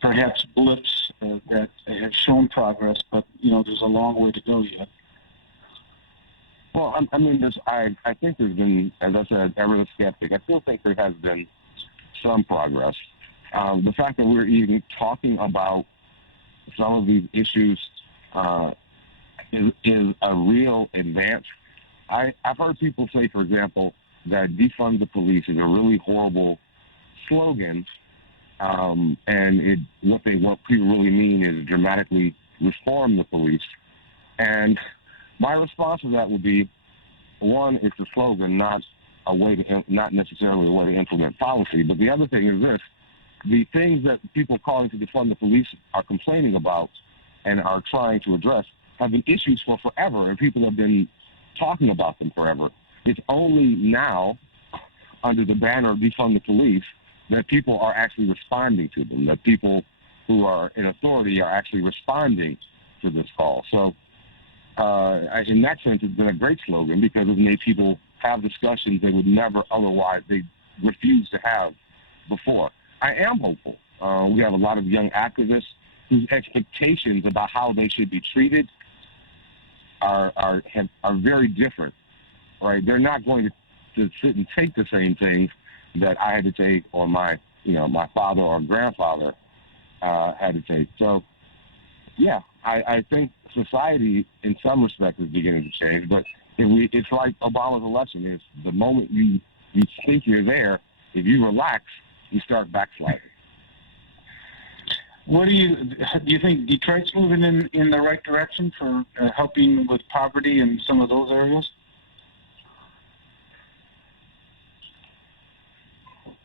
perhaps blips that have shown progress, but there's a long way to go yet? Well, I mean, I think there's been, as I said, ever a skeptic. I still think there has been some progress. The fact that we're even talking about some of these issues is a real advance. I've heard people say, for example, that defund the police is a really horrible slogan, and what people really mean is dramatically reform the police. And my response to that would be, one, it's a slogan, not necessarily a way to implement policy. But the other thing is this: the things that people calling to defund the police are complaining about and are trying to address have been issues for forever, and people have been talking about them forever. It's only now, under the banner of defund the police, that people are actually responding to them, that people who are in authority are actually responding to this call. So in that sense, it's been a great slogan because it's made people have discussions they would never otherwise, they refused to have before. I am hopeful. We have a lot of young activists whose expectations about how they should be treated are very different, right? They're not going to sit and take the same things that I had to take, or my father or grandfather had to take. So, yeah, I think society in some respects is beginning to change, but it's like Obama's election. Is the moment you think you're there, if you relax, you start backsliding. What do you think Detroit's moving in the right direction for helping with poverty in some of those areas?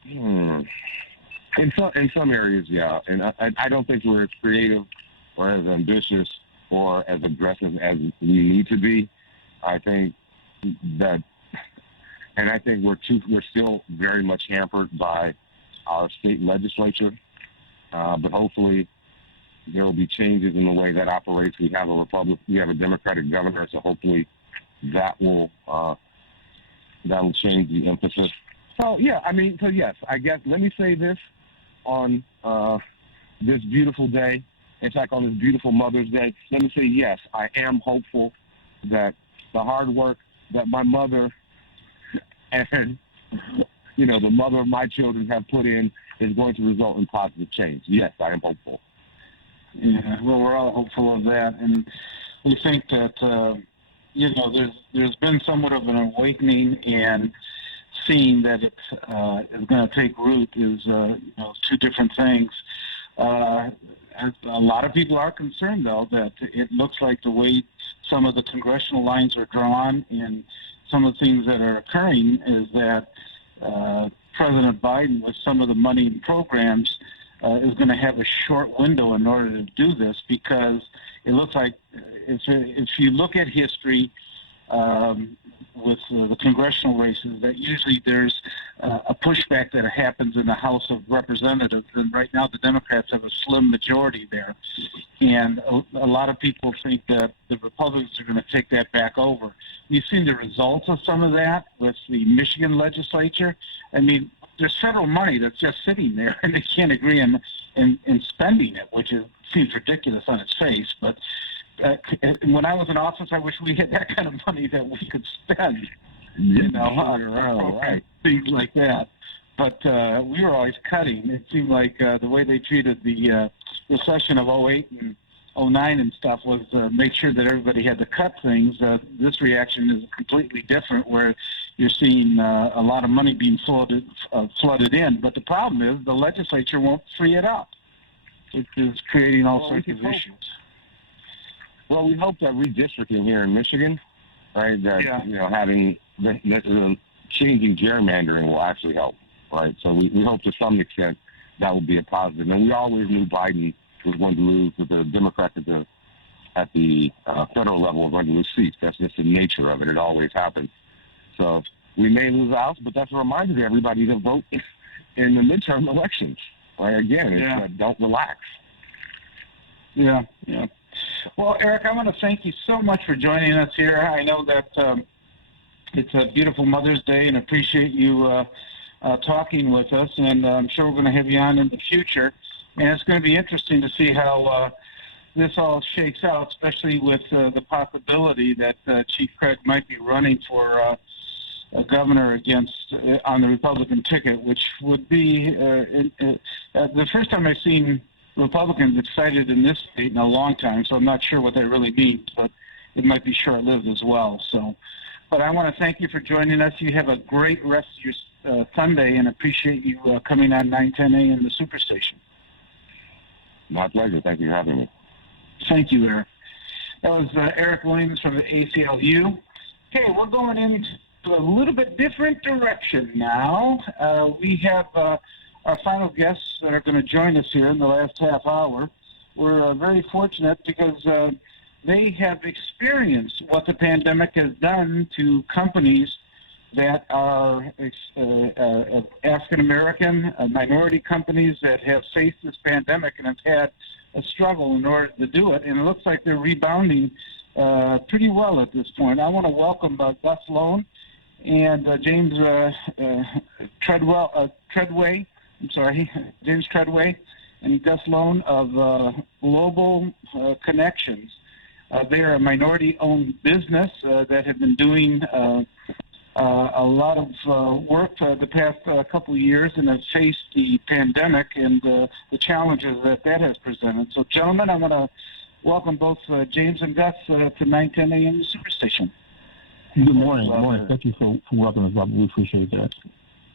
In some areas, yeah, and I don't think we're as creative or as ambitious or as aggressive as we need to be. I think that, and I think we're still very much hampered by our state legislature. But hopefully there will be changes in the way that operates. We have a Democratic governor, so hopefully that will change the emphasis. So yeah, yes, I guess let me say this on this beautiful day. In fact, on this beautiful Mother's Day, let me say yes, I am hopeful that the hard work that my mother and the mother of my children have put in is going to result in positive change. Yes, I am hopeful. Yeah, well, we're all hopeful of that, and we think that there's been somewhat of an awakening, and seeing that it is going to take root is two different things. A lot of people are concerned, though, that it looks like the way some of the congressional lines are drawn and some of the things that are occurring is that President Biden, with some of the money and programs, is going to have a short window in order to do this, because it looks like if you look at history with the congressional races, that usually there's a pushback that happens in the House of Representatives, and right now the Democrats have a slim majority there, and a lot of people think that the Republicans are going to take that back over. We've seen the results of some of that with the Michigan legislature. I mean, there's federal money that's just sitting there, and they can't agree in spending it, which seems ridiculous on its face. But when I was in office, I wish we had that kind of money that we could spend, on things like that. But we were always cutting. It seemed like the way they treated the recession of 08 and 09 and stuff was make sure that everybody had to cut things. This reaction is completely different, where you're seeing a lot of money being flooded in. But the problem is the legislature won't free it up. It is creating all sorts of issues. Well, we hope that redistricting here in Michigan, right, that having changing gerrymandering will actually help, right? So we hope to some extent that will be a positive. And we always knew Biden was going to lose, with the Democrats at the federal level are going to lose seats. That's just the nature of it. It always happens. So we may lose out, but that's a reminder to everybody to vote in the midterm elections. Right? Again, don't relax. Yeah. Well, Eric, I want to thank you so much for joining us here. I know that it's a beautiful Mother's Day, and appreciate you talking with us, and I'm sure we're going to have you on in the future. And it's going to be interesting to see how this all shakes out, especially with the possibility that Chief Craig might be running for a governor on the Republican ticket, which would be the first time I've seen Republicans excited in this state in a long time, so I'm not sure what that really means, but it might be short-lived as well. So, but I want to thank you for joining us. You have a great rest of your Sunday, and appreciate you coming on 910 AM the Superstation. My pleasure. Thank you for having me. Thank you, Eric. That was Eric Williams from the ACLU. Okay, we're going into a little bit different direction now. We have our final guests that are going to join us here in the last half hour. We're very fortunate because they have experienced what the pandemic has done to companies that are African-American, minority companies that have faced this pandemic and have had a struggle in order to do it. And it looks like they're rebounding pretty well at this point. I want to welcome Gus Loan and James Treadway. I'm sorry, James Treadway, and Gus Loan of Global Connections. They are a minority-owned business that have been doing a lot of work the past couple of years and have faced the pandemic and the challenges that has presented. So, gentlemen, I'm going to welcome both James and Gus to 910 AM Superstation. Good morning. Good morning. Thank you for welcoming us, Robert. We appreciate that.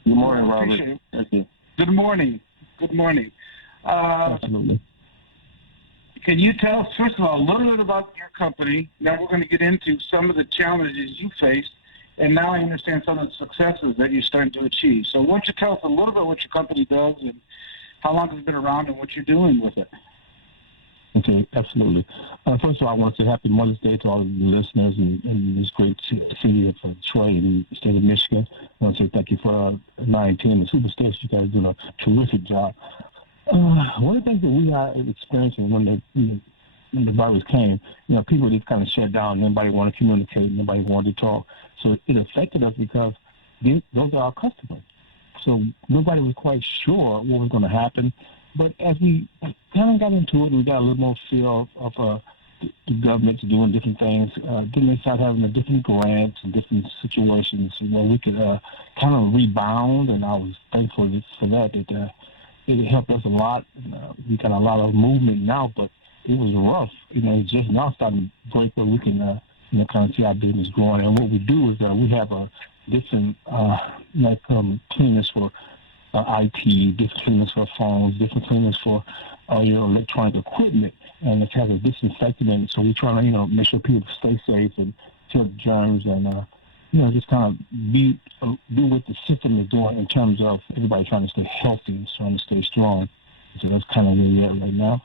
Good morning, Robert. Thank you. Good morning. Good morning. Absolutely. Can you tell us, first of all, a little bit about your company? Now we're going to get into some of the challenges you faced, and now I understand some of the successes that you're starting to achieve. So why don't you tell us a little bit what your company does and how long it's been around and what you're doing with it? Okay, absolutely. First of all, I want to say Happy Mother's Day to all of the listeners in this great city of Detroit in the state of Michigan. I want to say thank you for 910 and Superstation. You guys are doing a terrific job. One of the things that we are experiencing when the virus came, people just kind of shut down. Nobody wanted to communicate. Nobody wanted to talk. So it affected us because those are our customers. So nobody was quite sure what was going to happen. But as we kind of got into it, we got a little more feel of the government doing different things. Then they started having different grants and different situations where we could kind of rebound. And I was thankful for that. It helped us a lot. We got a lot of movement now, but it was rough. It's just now starting to break where we can, kind of see our business growing. And what we do is we have a different, cleaners for IT, different cleaners for phones, different cleaners for your electronic equipment, and it has a disinfectant in it. So we're trying to, make sure people stay safe and kill germs and, just kind of do what the system is doing in terms of everybody trying to stay healthy and trying to stay strong. So that's kind of where we're at right now.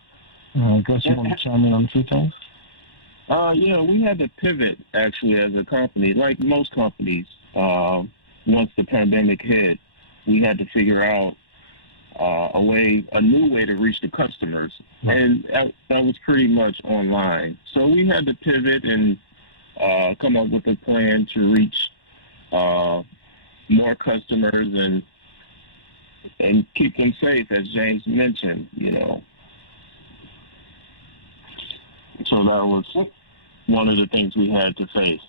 Gus, you want to chime in on a few things? We had to pivot, actually, as a company. Like most companies, once the pandemic hit, we had to figure out a new way to reach the customers. And that was pretty much online. So we had to pivot and come up with a plan to reach more customers and keep them safe, as James mentioned, So that was one of the things we had to face.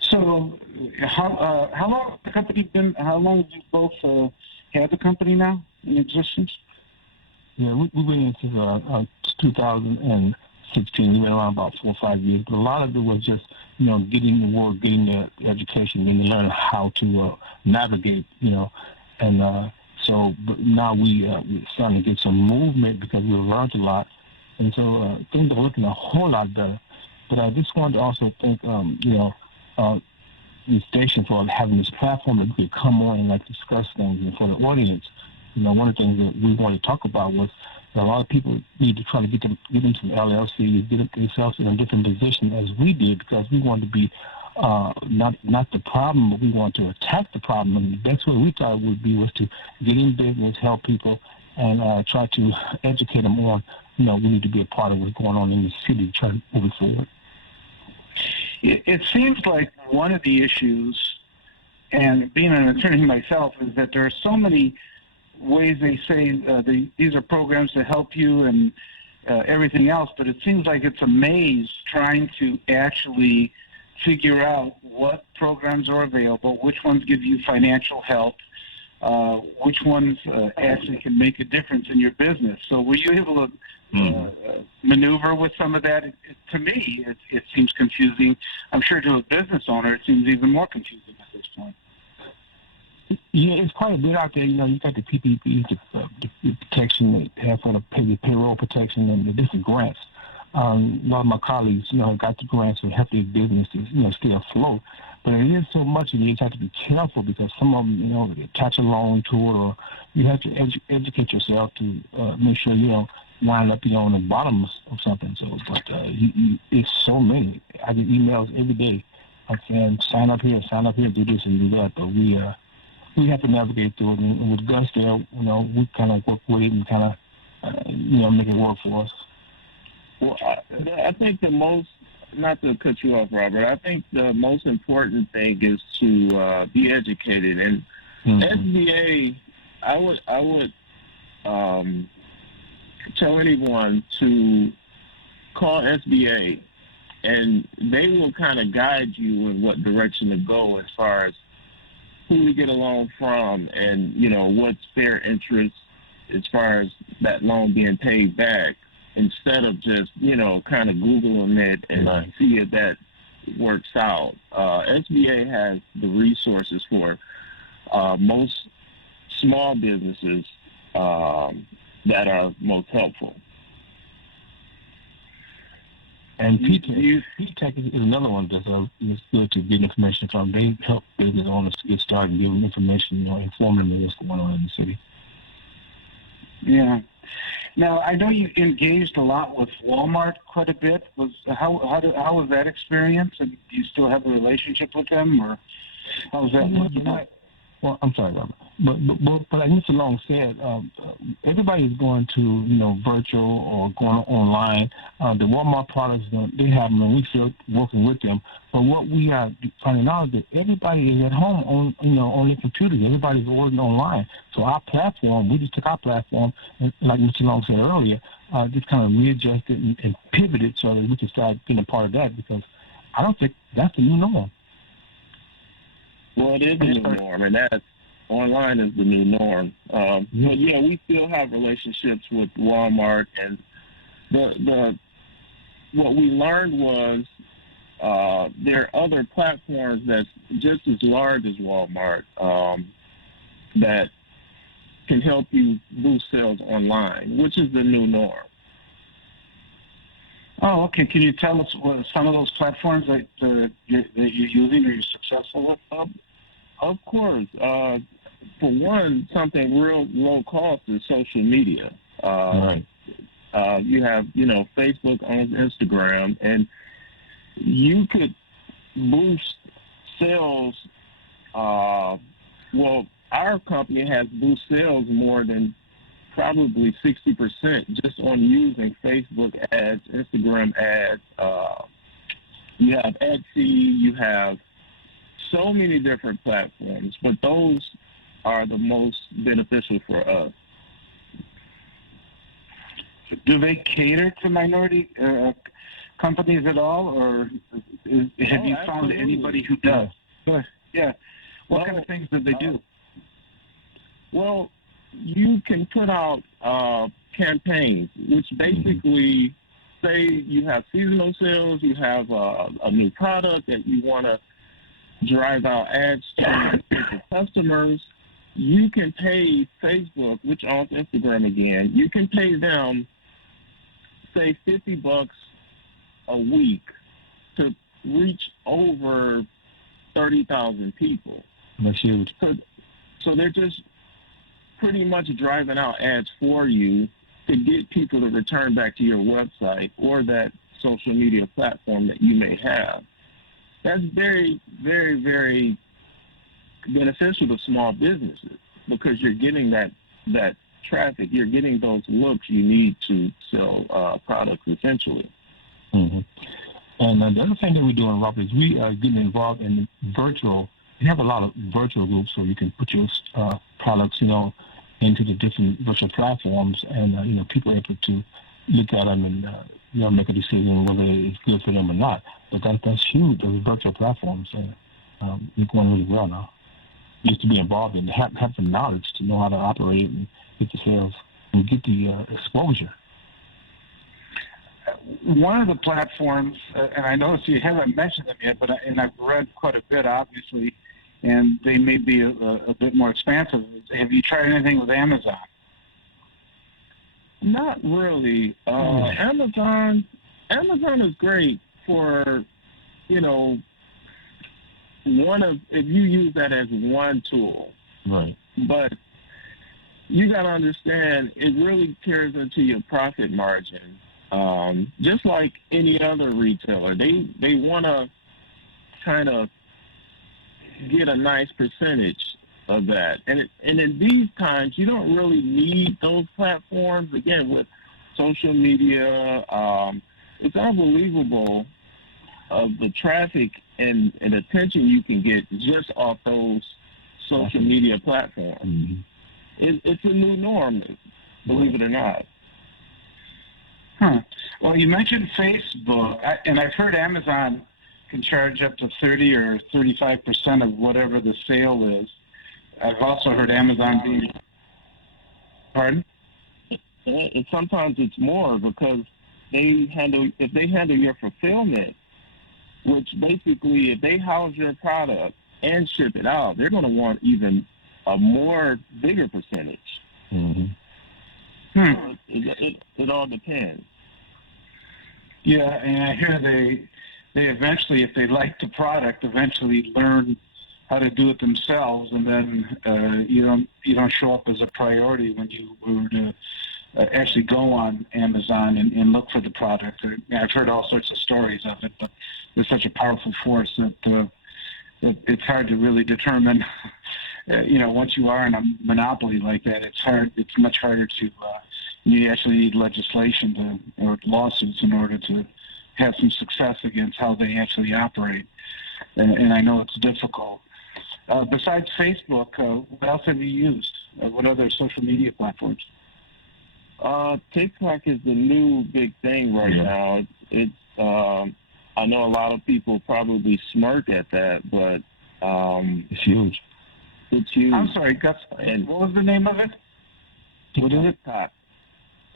So how long has the company been, how long have you both had the company now in existence? Yeah, we went into 2016. We've been around about 4 or 5 years. But a lot of it was just, getting the word, getting the education, and learning how to navigate, And but now we're starting to get some movement because we learned a lot. And so things are looking a whole lot better. But I just wanted to also thank, the station for having this platform that we could come on and discuss things and for the audience. One of the things that we wanted to talk about was that a lot of people need to try to get into the LLC, get themselves in a different position as we did, because we wanted to be not the problem, but we wanted to attack the problem. And the best way we thought it would be was to get in business, help people, and try to educate them on, we need to be a part of what's going on in the city, try to move it forward. It seems like one of the issues, and being an attorney myself, is that there are so many ways they say these are programs to help you and everything else, but it seems like it's a maze trying to actually figure out what programs are available, which ones give you financial help, which ones actually can make a difference in your business. So were you able to maneuver with some of that? To me, it seems confusing. I'm sure to a business owner, it seems even more confusing at this point. Yeah, it's quite a bit out there. You got the PPP, the protection that they have for the payroll protection and the different grants. A lot of my colleagues, got the grants to help their businesses, stay afloat. But it is so much that you just have to be careful because some of them, attach a loan to it, or you have to educate yourself to make sure you don't wind up, on the bottom of something. So, but it's so many. I get emails every day saying, sign up here, do this and do that. But we have to navigate through it. And with Gus there, we kind of work with it and kind of, make it work for us. Well, I think the most, not to cut you off, Robert, I think the most important thing is to be educated. And SBA, I would tell anyone to call SBA, and they will kind of guide you in what direction to go as far as who to get a loan from and, you know, what's their interest as far as that loan being paid back, instead of just, you know, kind of Googling it and see if that works out. SBA has the resources for most small businesses that are most helpful. And P-Tech is another one that's good to get information from. They help business owners get started and give them information, you know, inform them of what's going on in the city. Yeah. Now, I know you engaged a lot with Walmart quite a bit. How was that experience? And do you still have a relationship with them, or how's that working out? Well, I'm sorry, Robert. But I Mr. Long said, everybody's going to, you know, virtual or going online. The Walmart products, they have them, and we still working with them. But what we are finding out is that everybody is at home on, you know, on their computers. Everybody's ordering online. So our platform, we just took our platform, and like Mr. Long said earlier, just kind of readjusted and pivoted so that we could start being a part of that, because I don't think that's the new norm. Well, it is the new norm, and that's online is the new norm. But yeah, we still have relationships with Walmart, and the what we learned was there are other platforms that's just as large as Walmart that can help you boost sales online, which is the new norm. Oh, okay. Can you tell us what some of those platforms that you're using or you're successful with? Of course. For one, something real low cost is social media. Right. You have, you know, Facebook, owns Instagram, and you could boost sales. Well, our company has boosted sales more than probably 60% just on using Facebook ads, Instagram ads. You have Etsy, you have so many different platforms, but those are the most beneficial for us. Do they cater to minority companies at all, or have you found anybody who does? Yeah. What kind of things do they do? Well, you can put out campaigns, which basically say you have seasonal sales, you have a new product that you want to drive out ads to your customers. You can pay Facebook, which owns Instagram again, you can pay them, say, $50 a week to reach over 30,000 people. That's huge. So they're just pretty much driving out ads for you to get people to return back to your website or that social media platform that you may have. That's very, very, very beneficial to small businesses because you're getting that traffic, you're getting those looks you need to sell products essentially. Mm-hmm. And the other thing that we're doing, Robert, is we are getting involved in virtual. We have a lot of virtual groups so you can put your products, you know, into the different virtual platforms, and you know, people are able to look at them and you know, make a decision whether it's good for them or not. But that's huge. Those virtual platforms are going really well now. Used to be involved in have the knowledge to know how to operate and get the sales and get the exposure. One of the platforms, and I noticed you haven't mentioned them yet, but I've read quite a bit, obviously, and they may be a bit more expansive. Have you tried anything with Amazon? Not really. Amazon is great for, you know, if you use that as one tool. Right. But you got to understand, it really tears into your profit margin. Just like any other retailer, they want to kind of get a nice percentage of that. And in these times, you don't really need those platforms. Again, with social media, it's unbelievable of the traffic and attention you can get just off those social media platforms. Mm-hmm. It's a new norm. believe it or not. Well, you mentioned Facebook, and I've heard Amazon can charge up to 30 or 35% of whatever the sale is. I've also heard Amazon being... Pardon? And sometimes it's more because if they handle your fulfillment, which basically if they house your product and ship it out, they're going to want even a bigger percentage. Mm-hmm. So it all depends. Yeah, and I hear they eventually, if they like the product, eventually learn how to do it themselves, and then you don't show up as a priority when you were to actually go on Amazon and look for the product. I've heard all sorts of stories of it, but it's such a powerful force that it's hard to really determine. Once you are in a monopoly like that, it's hard. It's much harder to. You actually need legislation or lawsuits in order to have some success against how they actually operate. And I know it's difficult. Besides Facebook, what else have you used? What other social media platforms? TikTok is the new big thing right now. It's I know a lot of people probably smirk at that, but it's huge. It's huge. I'm sorry, Gus. And what was the name of it? What is it? TikTok.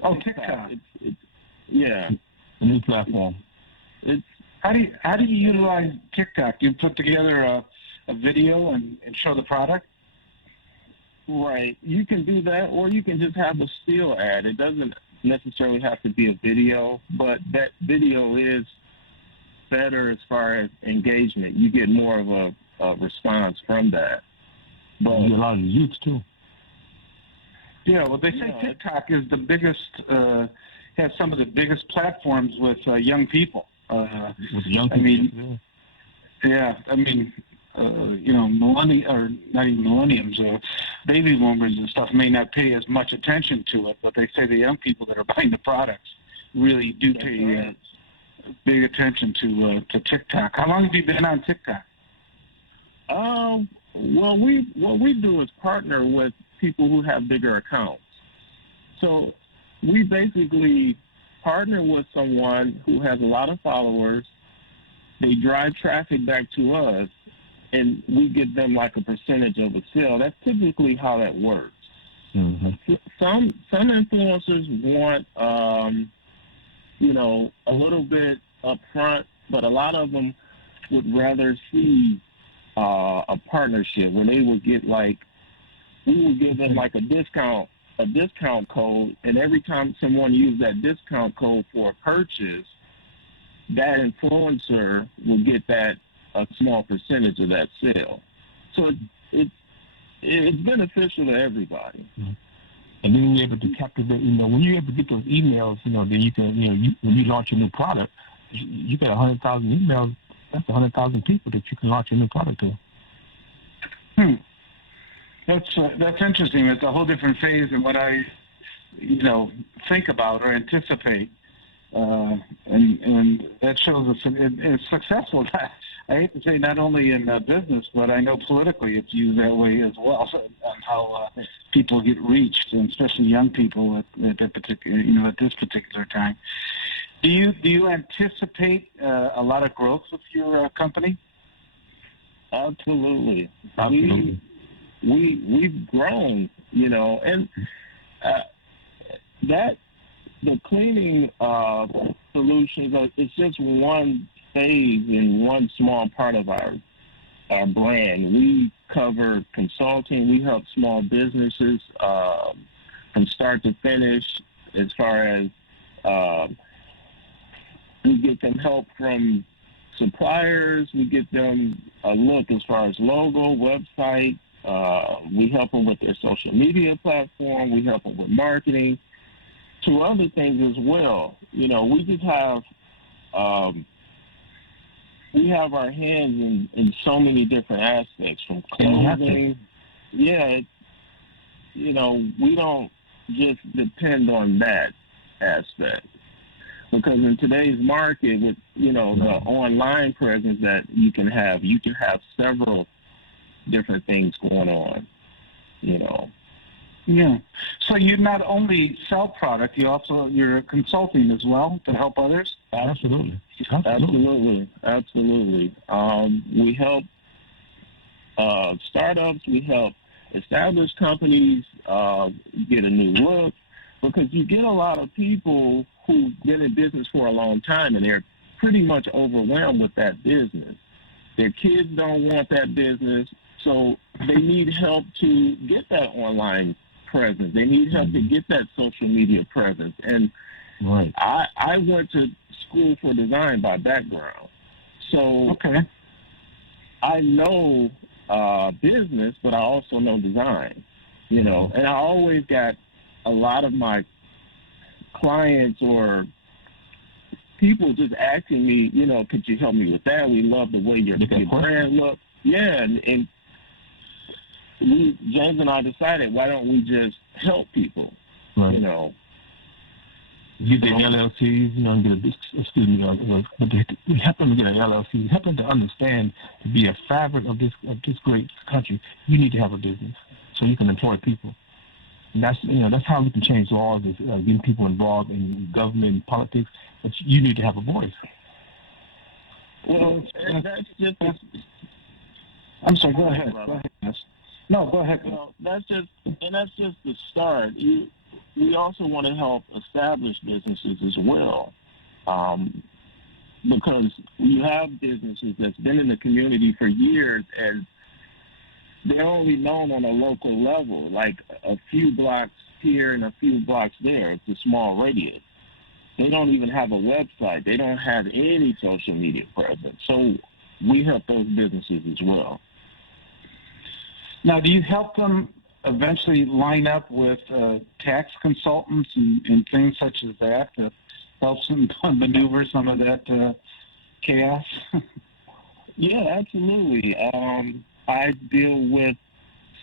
Oh, TikTok. Yeah. A new platform. How do you utilize TikTok? You put together a video and show the product? Right. You can do that, or you can just have a still ad. It doesn't necessarily have to be a video, but that video is better as far as engagement. You get more of a response from that. But a lot of youth too. Yeah, well, they say TikTok is the biggest, has some of the biggest platforms with young people. With young people. Not even millenniums, baby boomers and stuff may not pay as much attention to it, but they say the young people that are buying the products really do pay big attention to TikTok. How long have you been on TikTok? Well, what we do is partner with people who have bigger accounts. So we basically partner with someone who has a lot of followers. They drive traffic back to us, and we give them like a percentage of a sale. That's typically how that works. Mm-hmm. Some influencers want, a little bit up front, but a lot of them would rather see a partnership where they would get we would give them like a discount code, and every time someone used that discount code for a purchase, that influencer will get a small percentage of that sale. So it's beneficial to everybody. Mm-hmm. And then you're able to captivate, when you're able to get those emails, then you can, when you launch a new product, you get 100,000 emails. That's 100,000 people that you can launch a new product to. That's interesting. It's a whole different phase than what I, think about or anticipate. And that shows it's successful. I hate to say not only in business, but I know politically it's used that way as well, on how people get reached, and especially young people at this particular time. Do you anticipate a lot of growth with your company? Absolutely. We've grown, and the cleaning solutions is just one phase in one small part of our brand. We cover consulting. We help small businesses from start to finish, as far as we get them help from suppliers. We get them a look as far as logo, website. We help them with their social media platform. We help them with marketing. Two other things as well. We just have we have our hands in so many different aspects, from clothing. Yeah, we don't just depend on that aspect, because in today's market, with the online presence that you can have several different things going on. Yeah. So you not only sell product, you're consulting as well to help others? Absolutely. Absolutely. We help startups. We help established companies get a new look, because you get a lot of people who've been in business for a long time and they're pretty much overwhelmed with that business. Their kids don't want that business, so they need help to get that online presence. They need help to get that social media presence. And right. I went to school for design by background, so I know business, but I also know design, and I always got a lot of my clients or people just asking me, could you help me with that? We love the way your brand looks. Yeah, and James and I decided, why don't we just help people, right. Get their LLCs, and get we help them get an LLC, help them to understand, to be a fabric of this great country. You need to have a business so you can employ people. And that's how we can change laws, is getting people involved in government and politics. But you need to have a voice. Well, that's just. I'm sorry. Go ahead. No, go ahead. Well, that's just the start. We also want to help established businesses as well, because you have businesses that's been in the community for years, and they're only known on a local level, like a few blocks here and a few blocks there. It's a small radius. They don't even have a website. They don't have any social media presence. So we help those businesses as well. Now, do you help them eventually line up with tax consultants and things such as that to help them maneuver some of that chaos? Yeah, absolutely. I deal with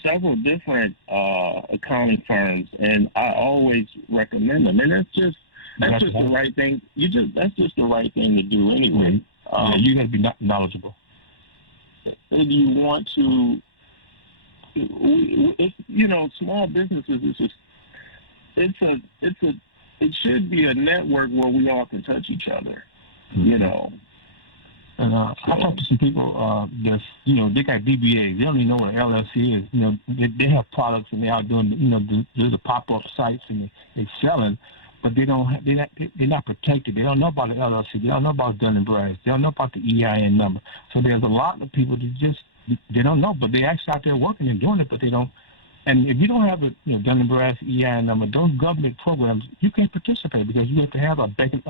several different accounting firms, and I always recommend them. And that's just the right thing. That's just the right thing to do anyway. You got to be knowledgeable. If you want to, small businesses. It should be a network where we all can touch each other. And I talked to some people they got DBAs. They don't even know what an LLC is. They have products and they're out doing, there's a pop-up sites and they're selling, but they're not protected. They don't know about the LLC. They don't know about Dun & Bradstreet. They don't know about the EIN number. So there's a lot of people that they don't know, but they're actually out there working and doing it, but they don't. And if you don't have the Dun & Bradstreet EIN number, those government programs, you can't participate because you have to have a business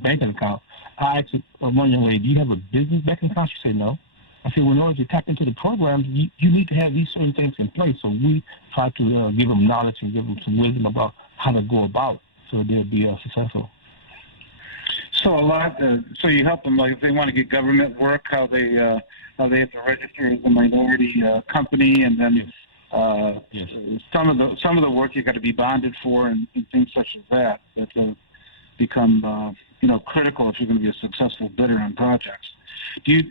banking account. I asked one young lady, do you have a business banking account? She said no. I said, well, in order to tap into the programs, you need to have these certain things in place. So we try to give them knowledge and give them some wisdom about how to go about so they'll be successful. So so you help them, like if they want to get government work, how they have to register as a minority company, and then some of the work you got to be bonded for, and things such as that become critical if you're going to be a successful bidder on projects. Does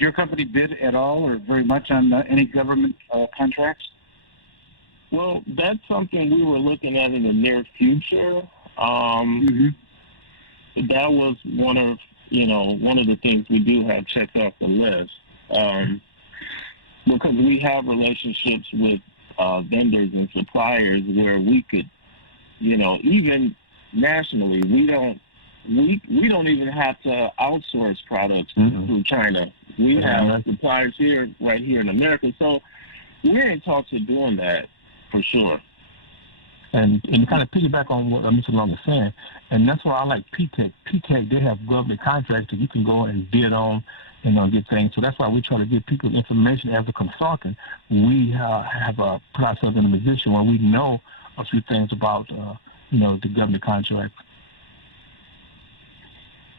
your company bid at all or very much on any government contracts? Well, that's something we were looking at in the near future. That was one of the things we do have checked off the list, because we have relationships with vendors and suppliers where we could, even nationally, we don't even have to outsource products through China. We have suppliers right here in America. So we're in talks of doing that for sure. And kind of piggyback on what Mr. Long is saying, and that's why I like PTEC. PTEC, they have government contracts that you can go and bid on and get things. So that's why we try to give people information as a consultant. We have put ourselves in a position where we know a few things about, the government contract.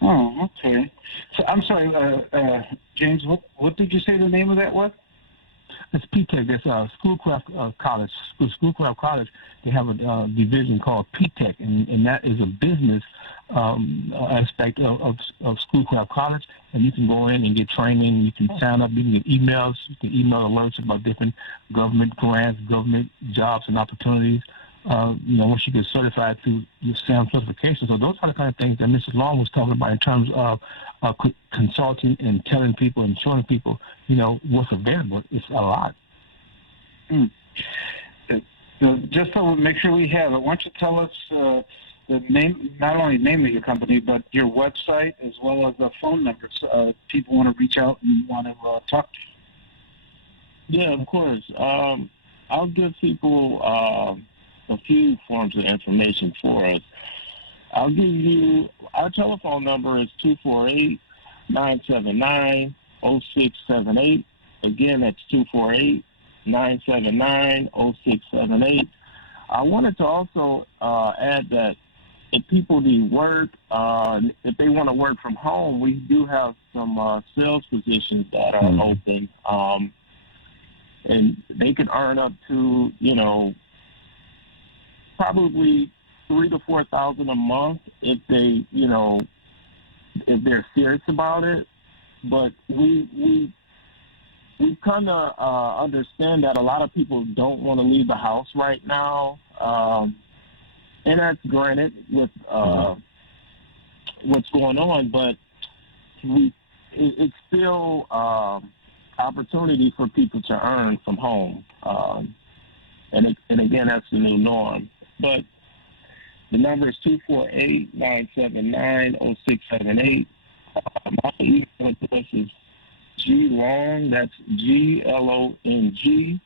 Oh, okay. So I'm sorry, James. What did you say the name of that was? It's PTech. It's Schoolcraft College. Schoolcraft College, they have a division called PTech, and that is a business aspect of Schoolcraft College. And you can go in and get training. You can sign up. You can get emails. You can email alerts about different government grants, government jobs and opportunities. Once you get certified through your SAM certification. So those are the kind of things that Mrs. Long was talking about in terms of consulting and telling people and showing people, what's available. It's a lot. Just to make sure we have it, why don't you tell us the name, not only the name of your company, but your website as well as the phone numbers. People want to reach out and want to talk to you. Yeah, of course. I'll give people a few forms of information for us. I'll give you, our telephone number is 248-979-0678. Again, that's 248-979-0678. I wanted to also add that if people need work, if they want to work from home, we do have some sales positions that are open. And they can earn up to, probably $3,000 to $4,000 a month if they, if they're serious about it. But we kind of understand that a lot of people don't want to leave the house right now, and that's granted with what's going on. But it's still opportunity for people to earn from home, and again, that's the new norm. But the number is 248-979-0678. My email address is glong, that's GLONG,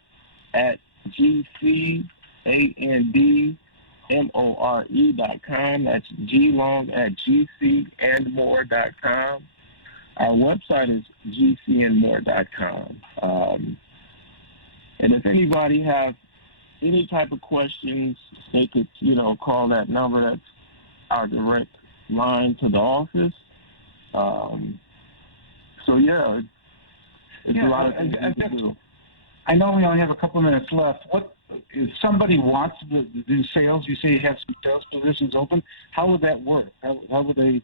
at GCANDMORE.com. That's glong at GCandmore.com. Our website is gcandmore.com. And if anybody has any type of questions, they could, call that number. That's our direct line to the office. So, yeah, it's a lot of things to do. I know we only have a couple minutes left. What if somebody wants to do sales? You say you have some sales positions open. How would that work? How would they?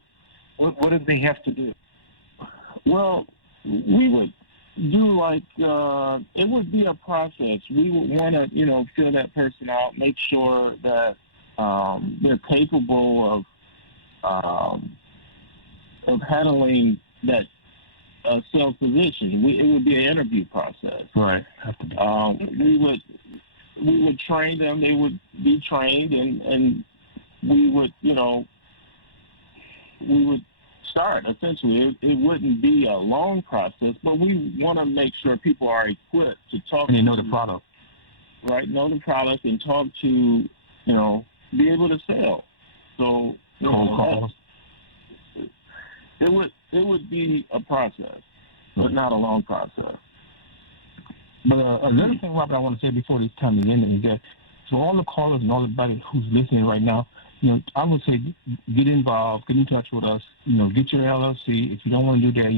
What did they have to do? Well, we would do it would be a process. We would want to, fill that person out, make sure that they're capable of handling that sales position. It would be an interview process. Right. Have to be. We would train them. They would be trained, and we would, we would start, essentially. It wouldn't be a long process, but we want to make sure people are equipped to talk and they know the product. Right, know the product and talk to, be able to sell. So, it would be a process, but not a long process. But another thing, Robert, I want to say before this time is ending is that for all the callers and all everybody who's listening right now, I would say get involved, get in touch with us. Get your LLC. If you don't want to do that,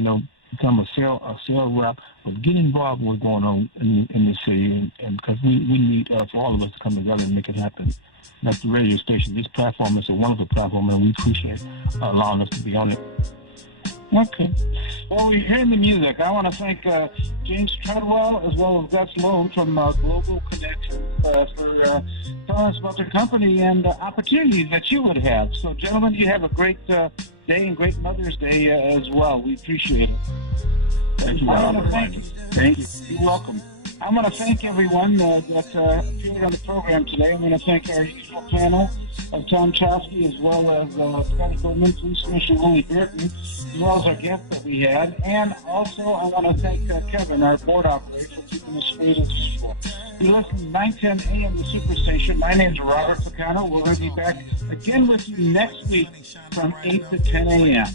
become a sales rep. But get involved with what's going on in this city, and because we need for all of us to come together and make it happen. That's the radio station. This platform is a wonderful platform, and we appreciate allowing us to be on it. Okay. Well, we're hearing the music. I want to thank James Treadwell as well as Gus Lowe from Global Connections for telling us about their company and opportunities that you would have. So, gentlemen, you have a great day and great Mother's Day as well. We appreciate it. Thank you. I want to thank you. Thank you. You're welcome. I want to thank everyone that appeared on the program today. I want to thank our usual panel of Tom Choske as well as Scotty Boman, Police Commissioner Willie Burton, as well as our guests that we had. And also I want to thank Kevin, our board operator, for keeping us straight as usual. You listen to 910 AM the Superstation. My name is Robert Ficano. We're going to be back again with you next week from 8 to 10 a.m.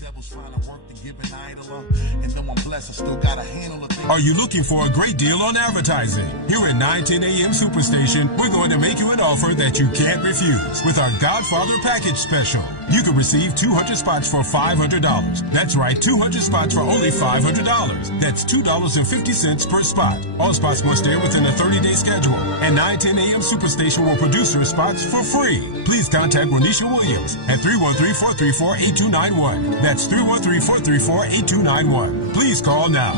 Are you looking for a great deal on advertising? Here at 910 AM Superstation, we're going to make you an offer that you can't refuse with our Godfather Package Special. You can receive 200 spots for $500. That's right, 200 spots for only $500. That's $2.50 per spot. All spots must air within a 30-day schedule. And 910 AM Superstation will produce your spots for free. Please contact Renisha Williams at 313-434-8291. That's 313-434-8291. Please call now.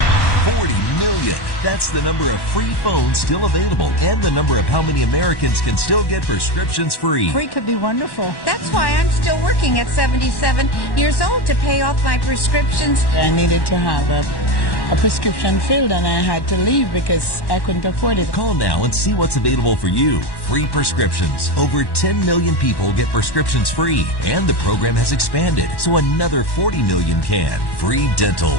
40 million. That's the number of free phones still available and the number of how many Americans can still get prescriptions free. Free could be wonderful. That's why I'm still working at 77 years old to pay off my prescriptions. I needed to have a prescription filled and I had to leave because I couldn't afford it. Call now and see what's available for you. Free prescriptions. Over 10 million people get prescriptions free, and the program has expanded so another 40 million can. Free dental.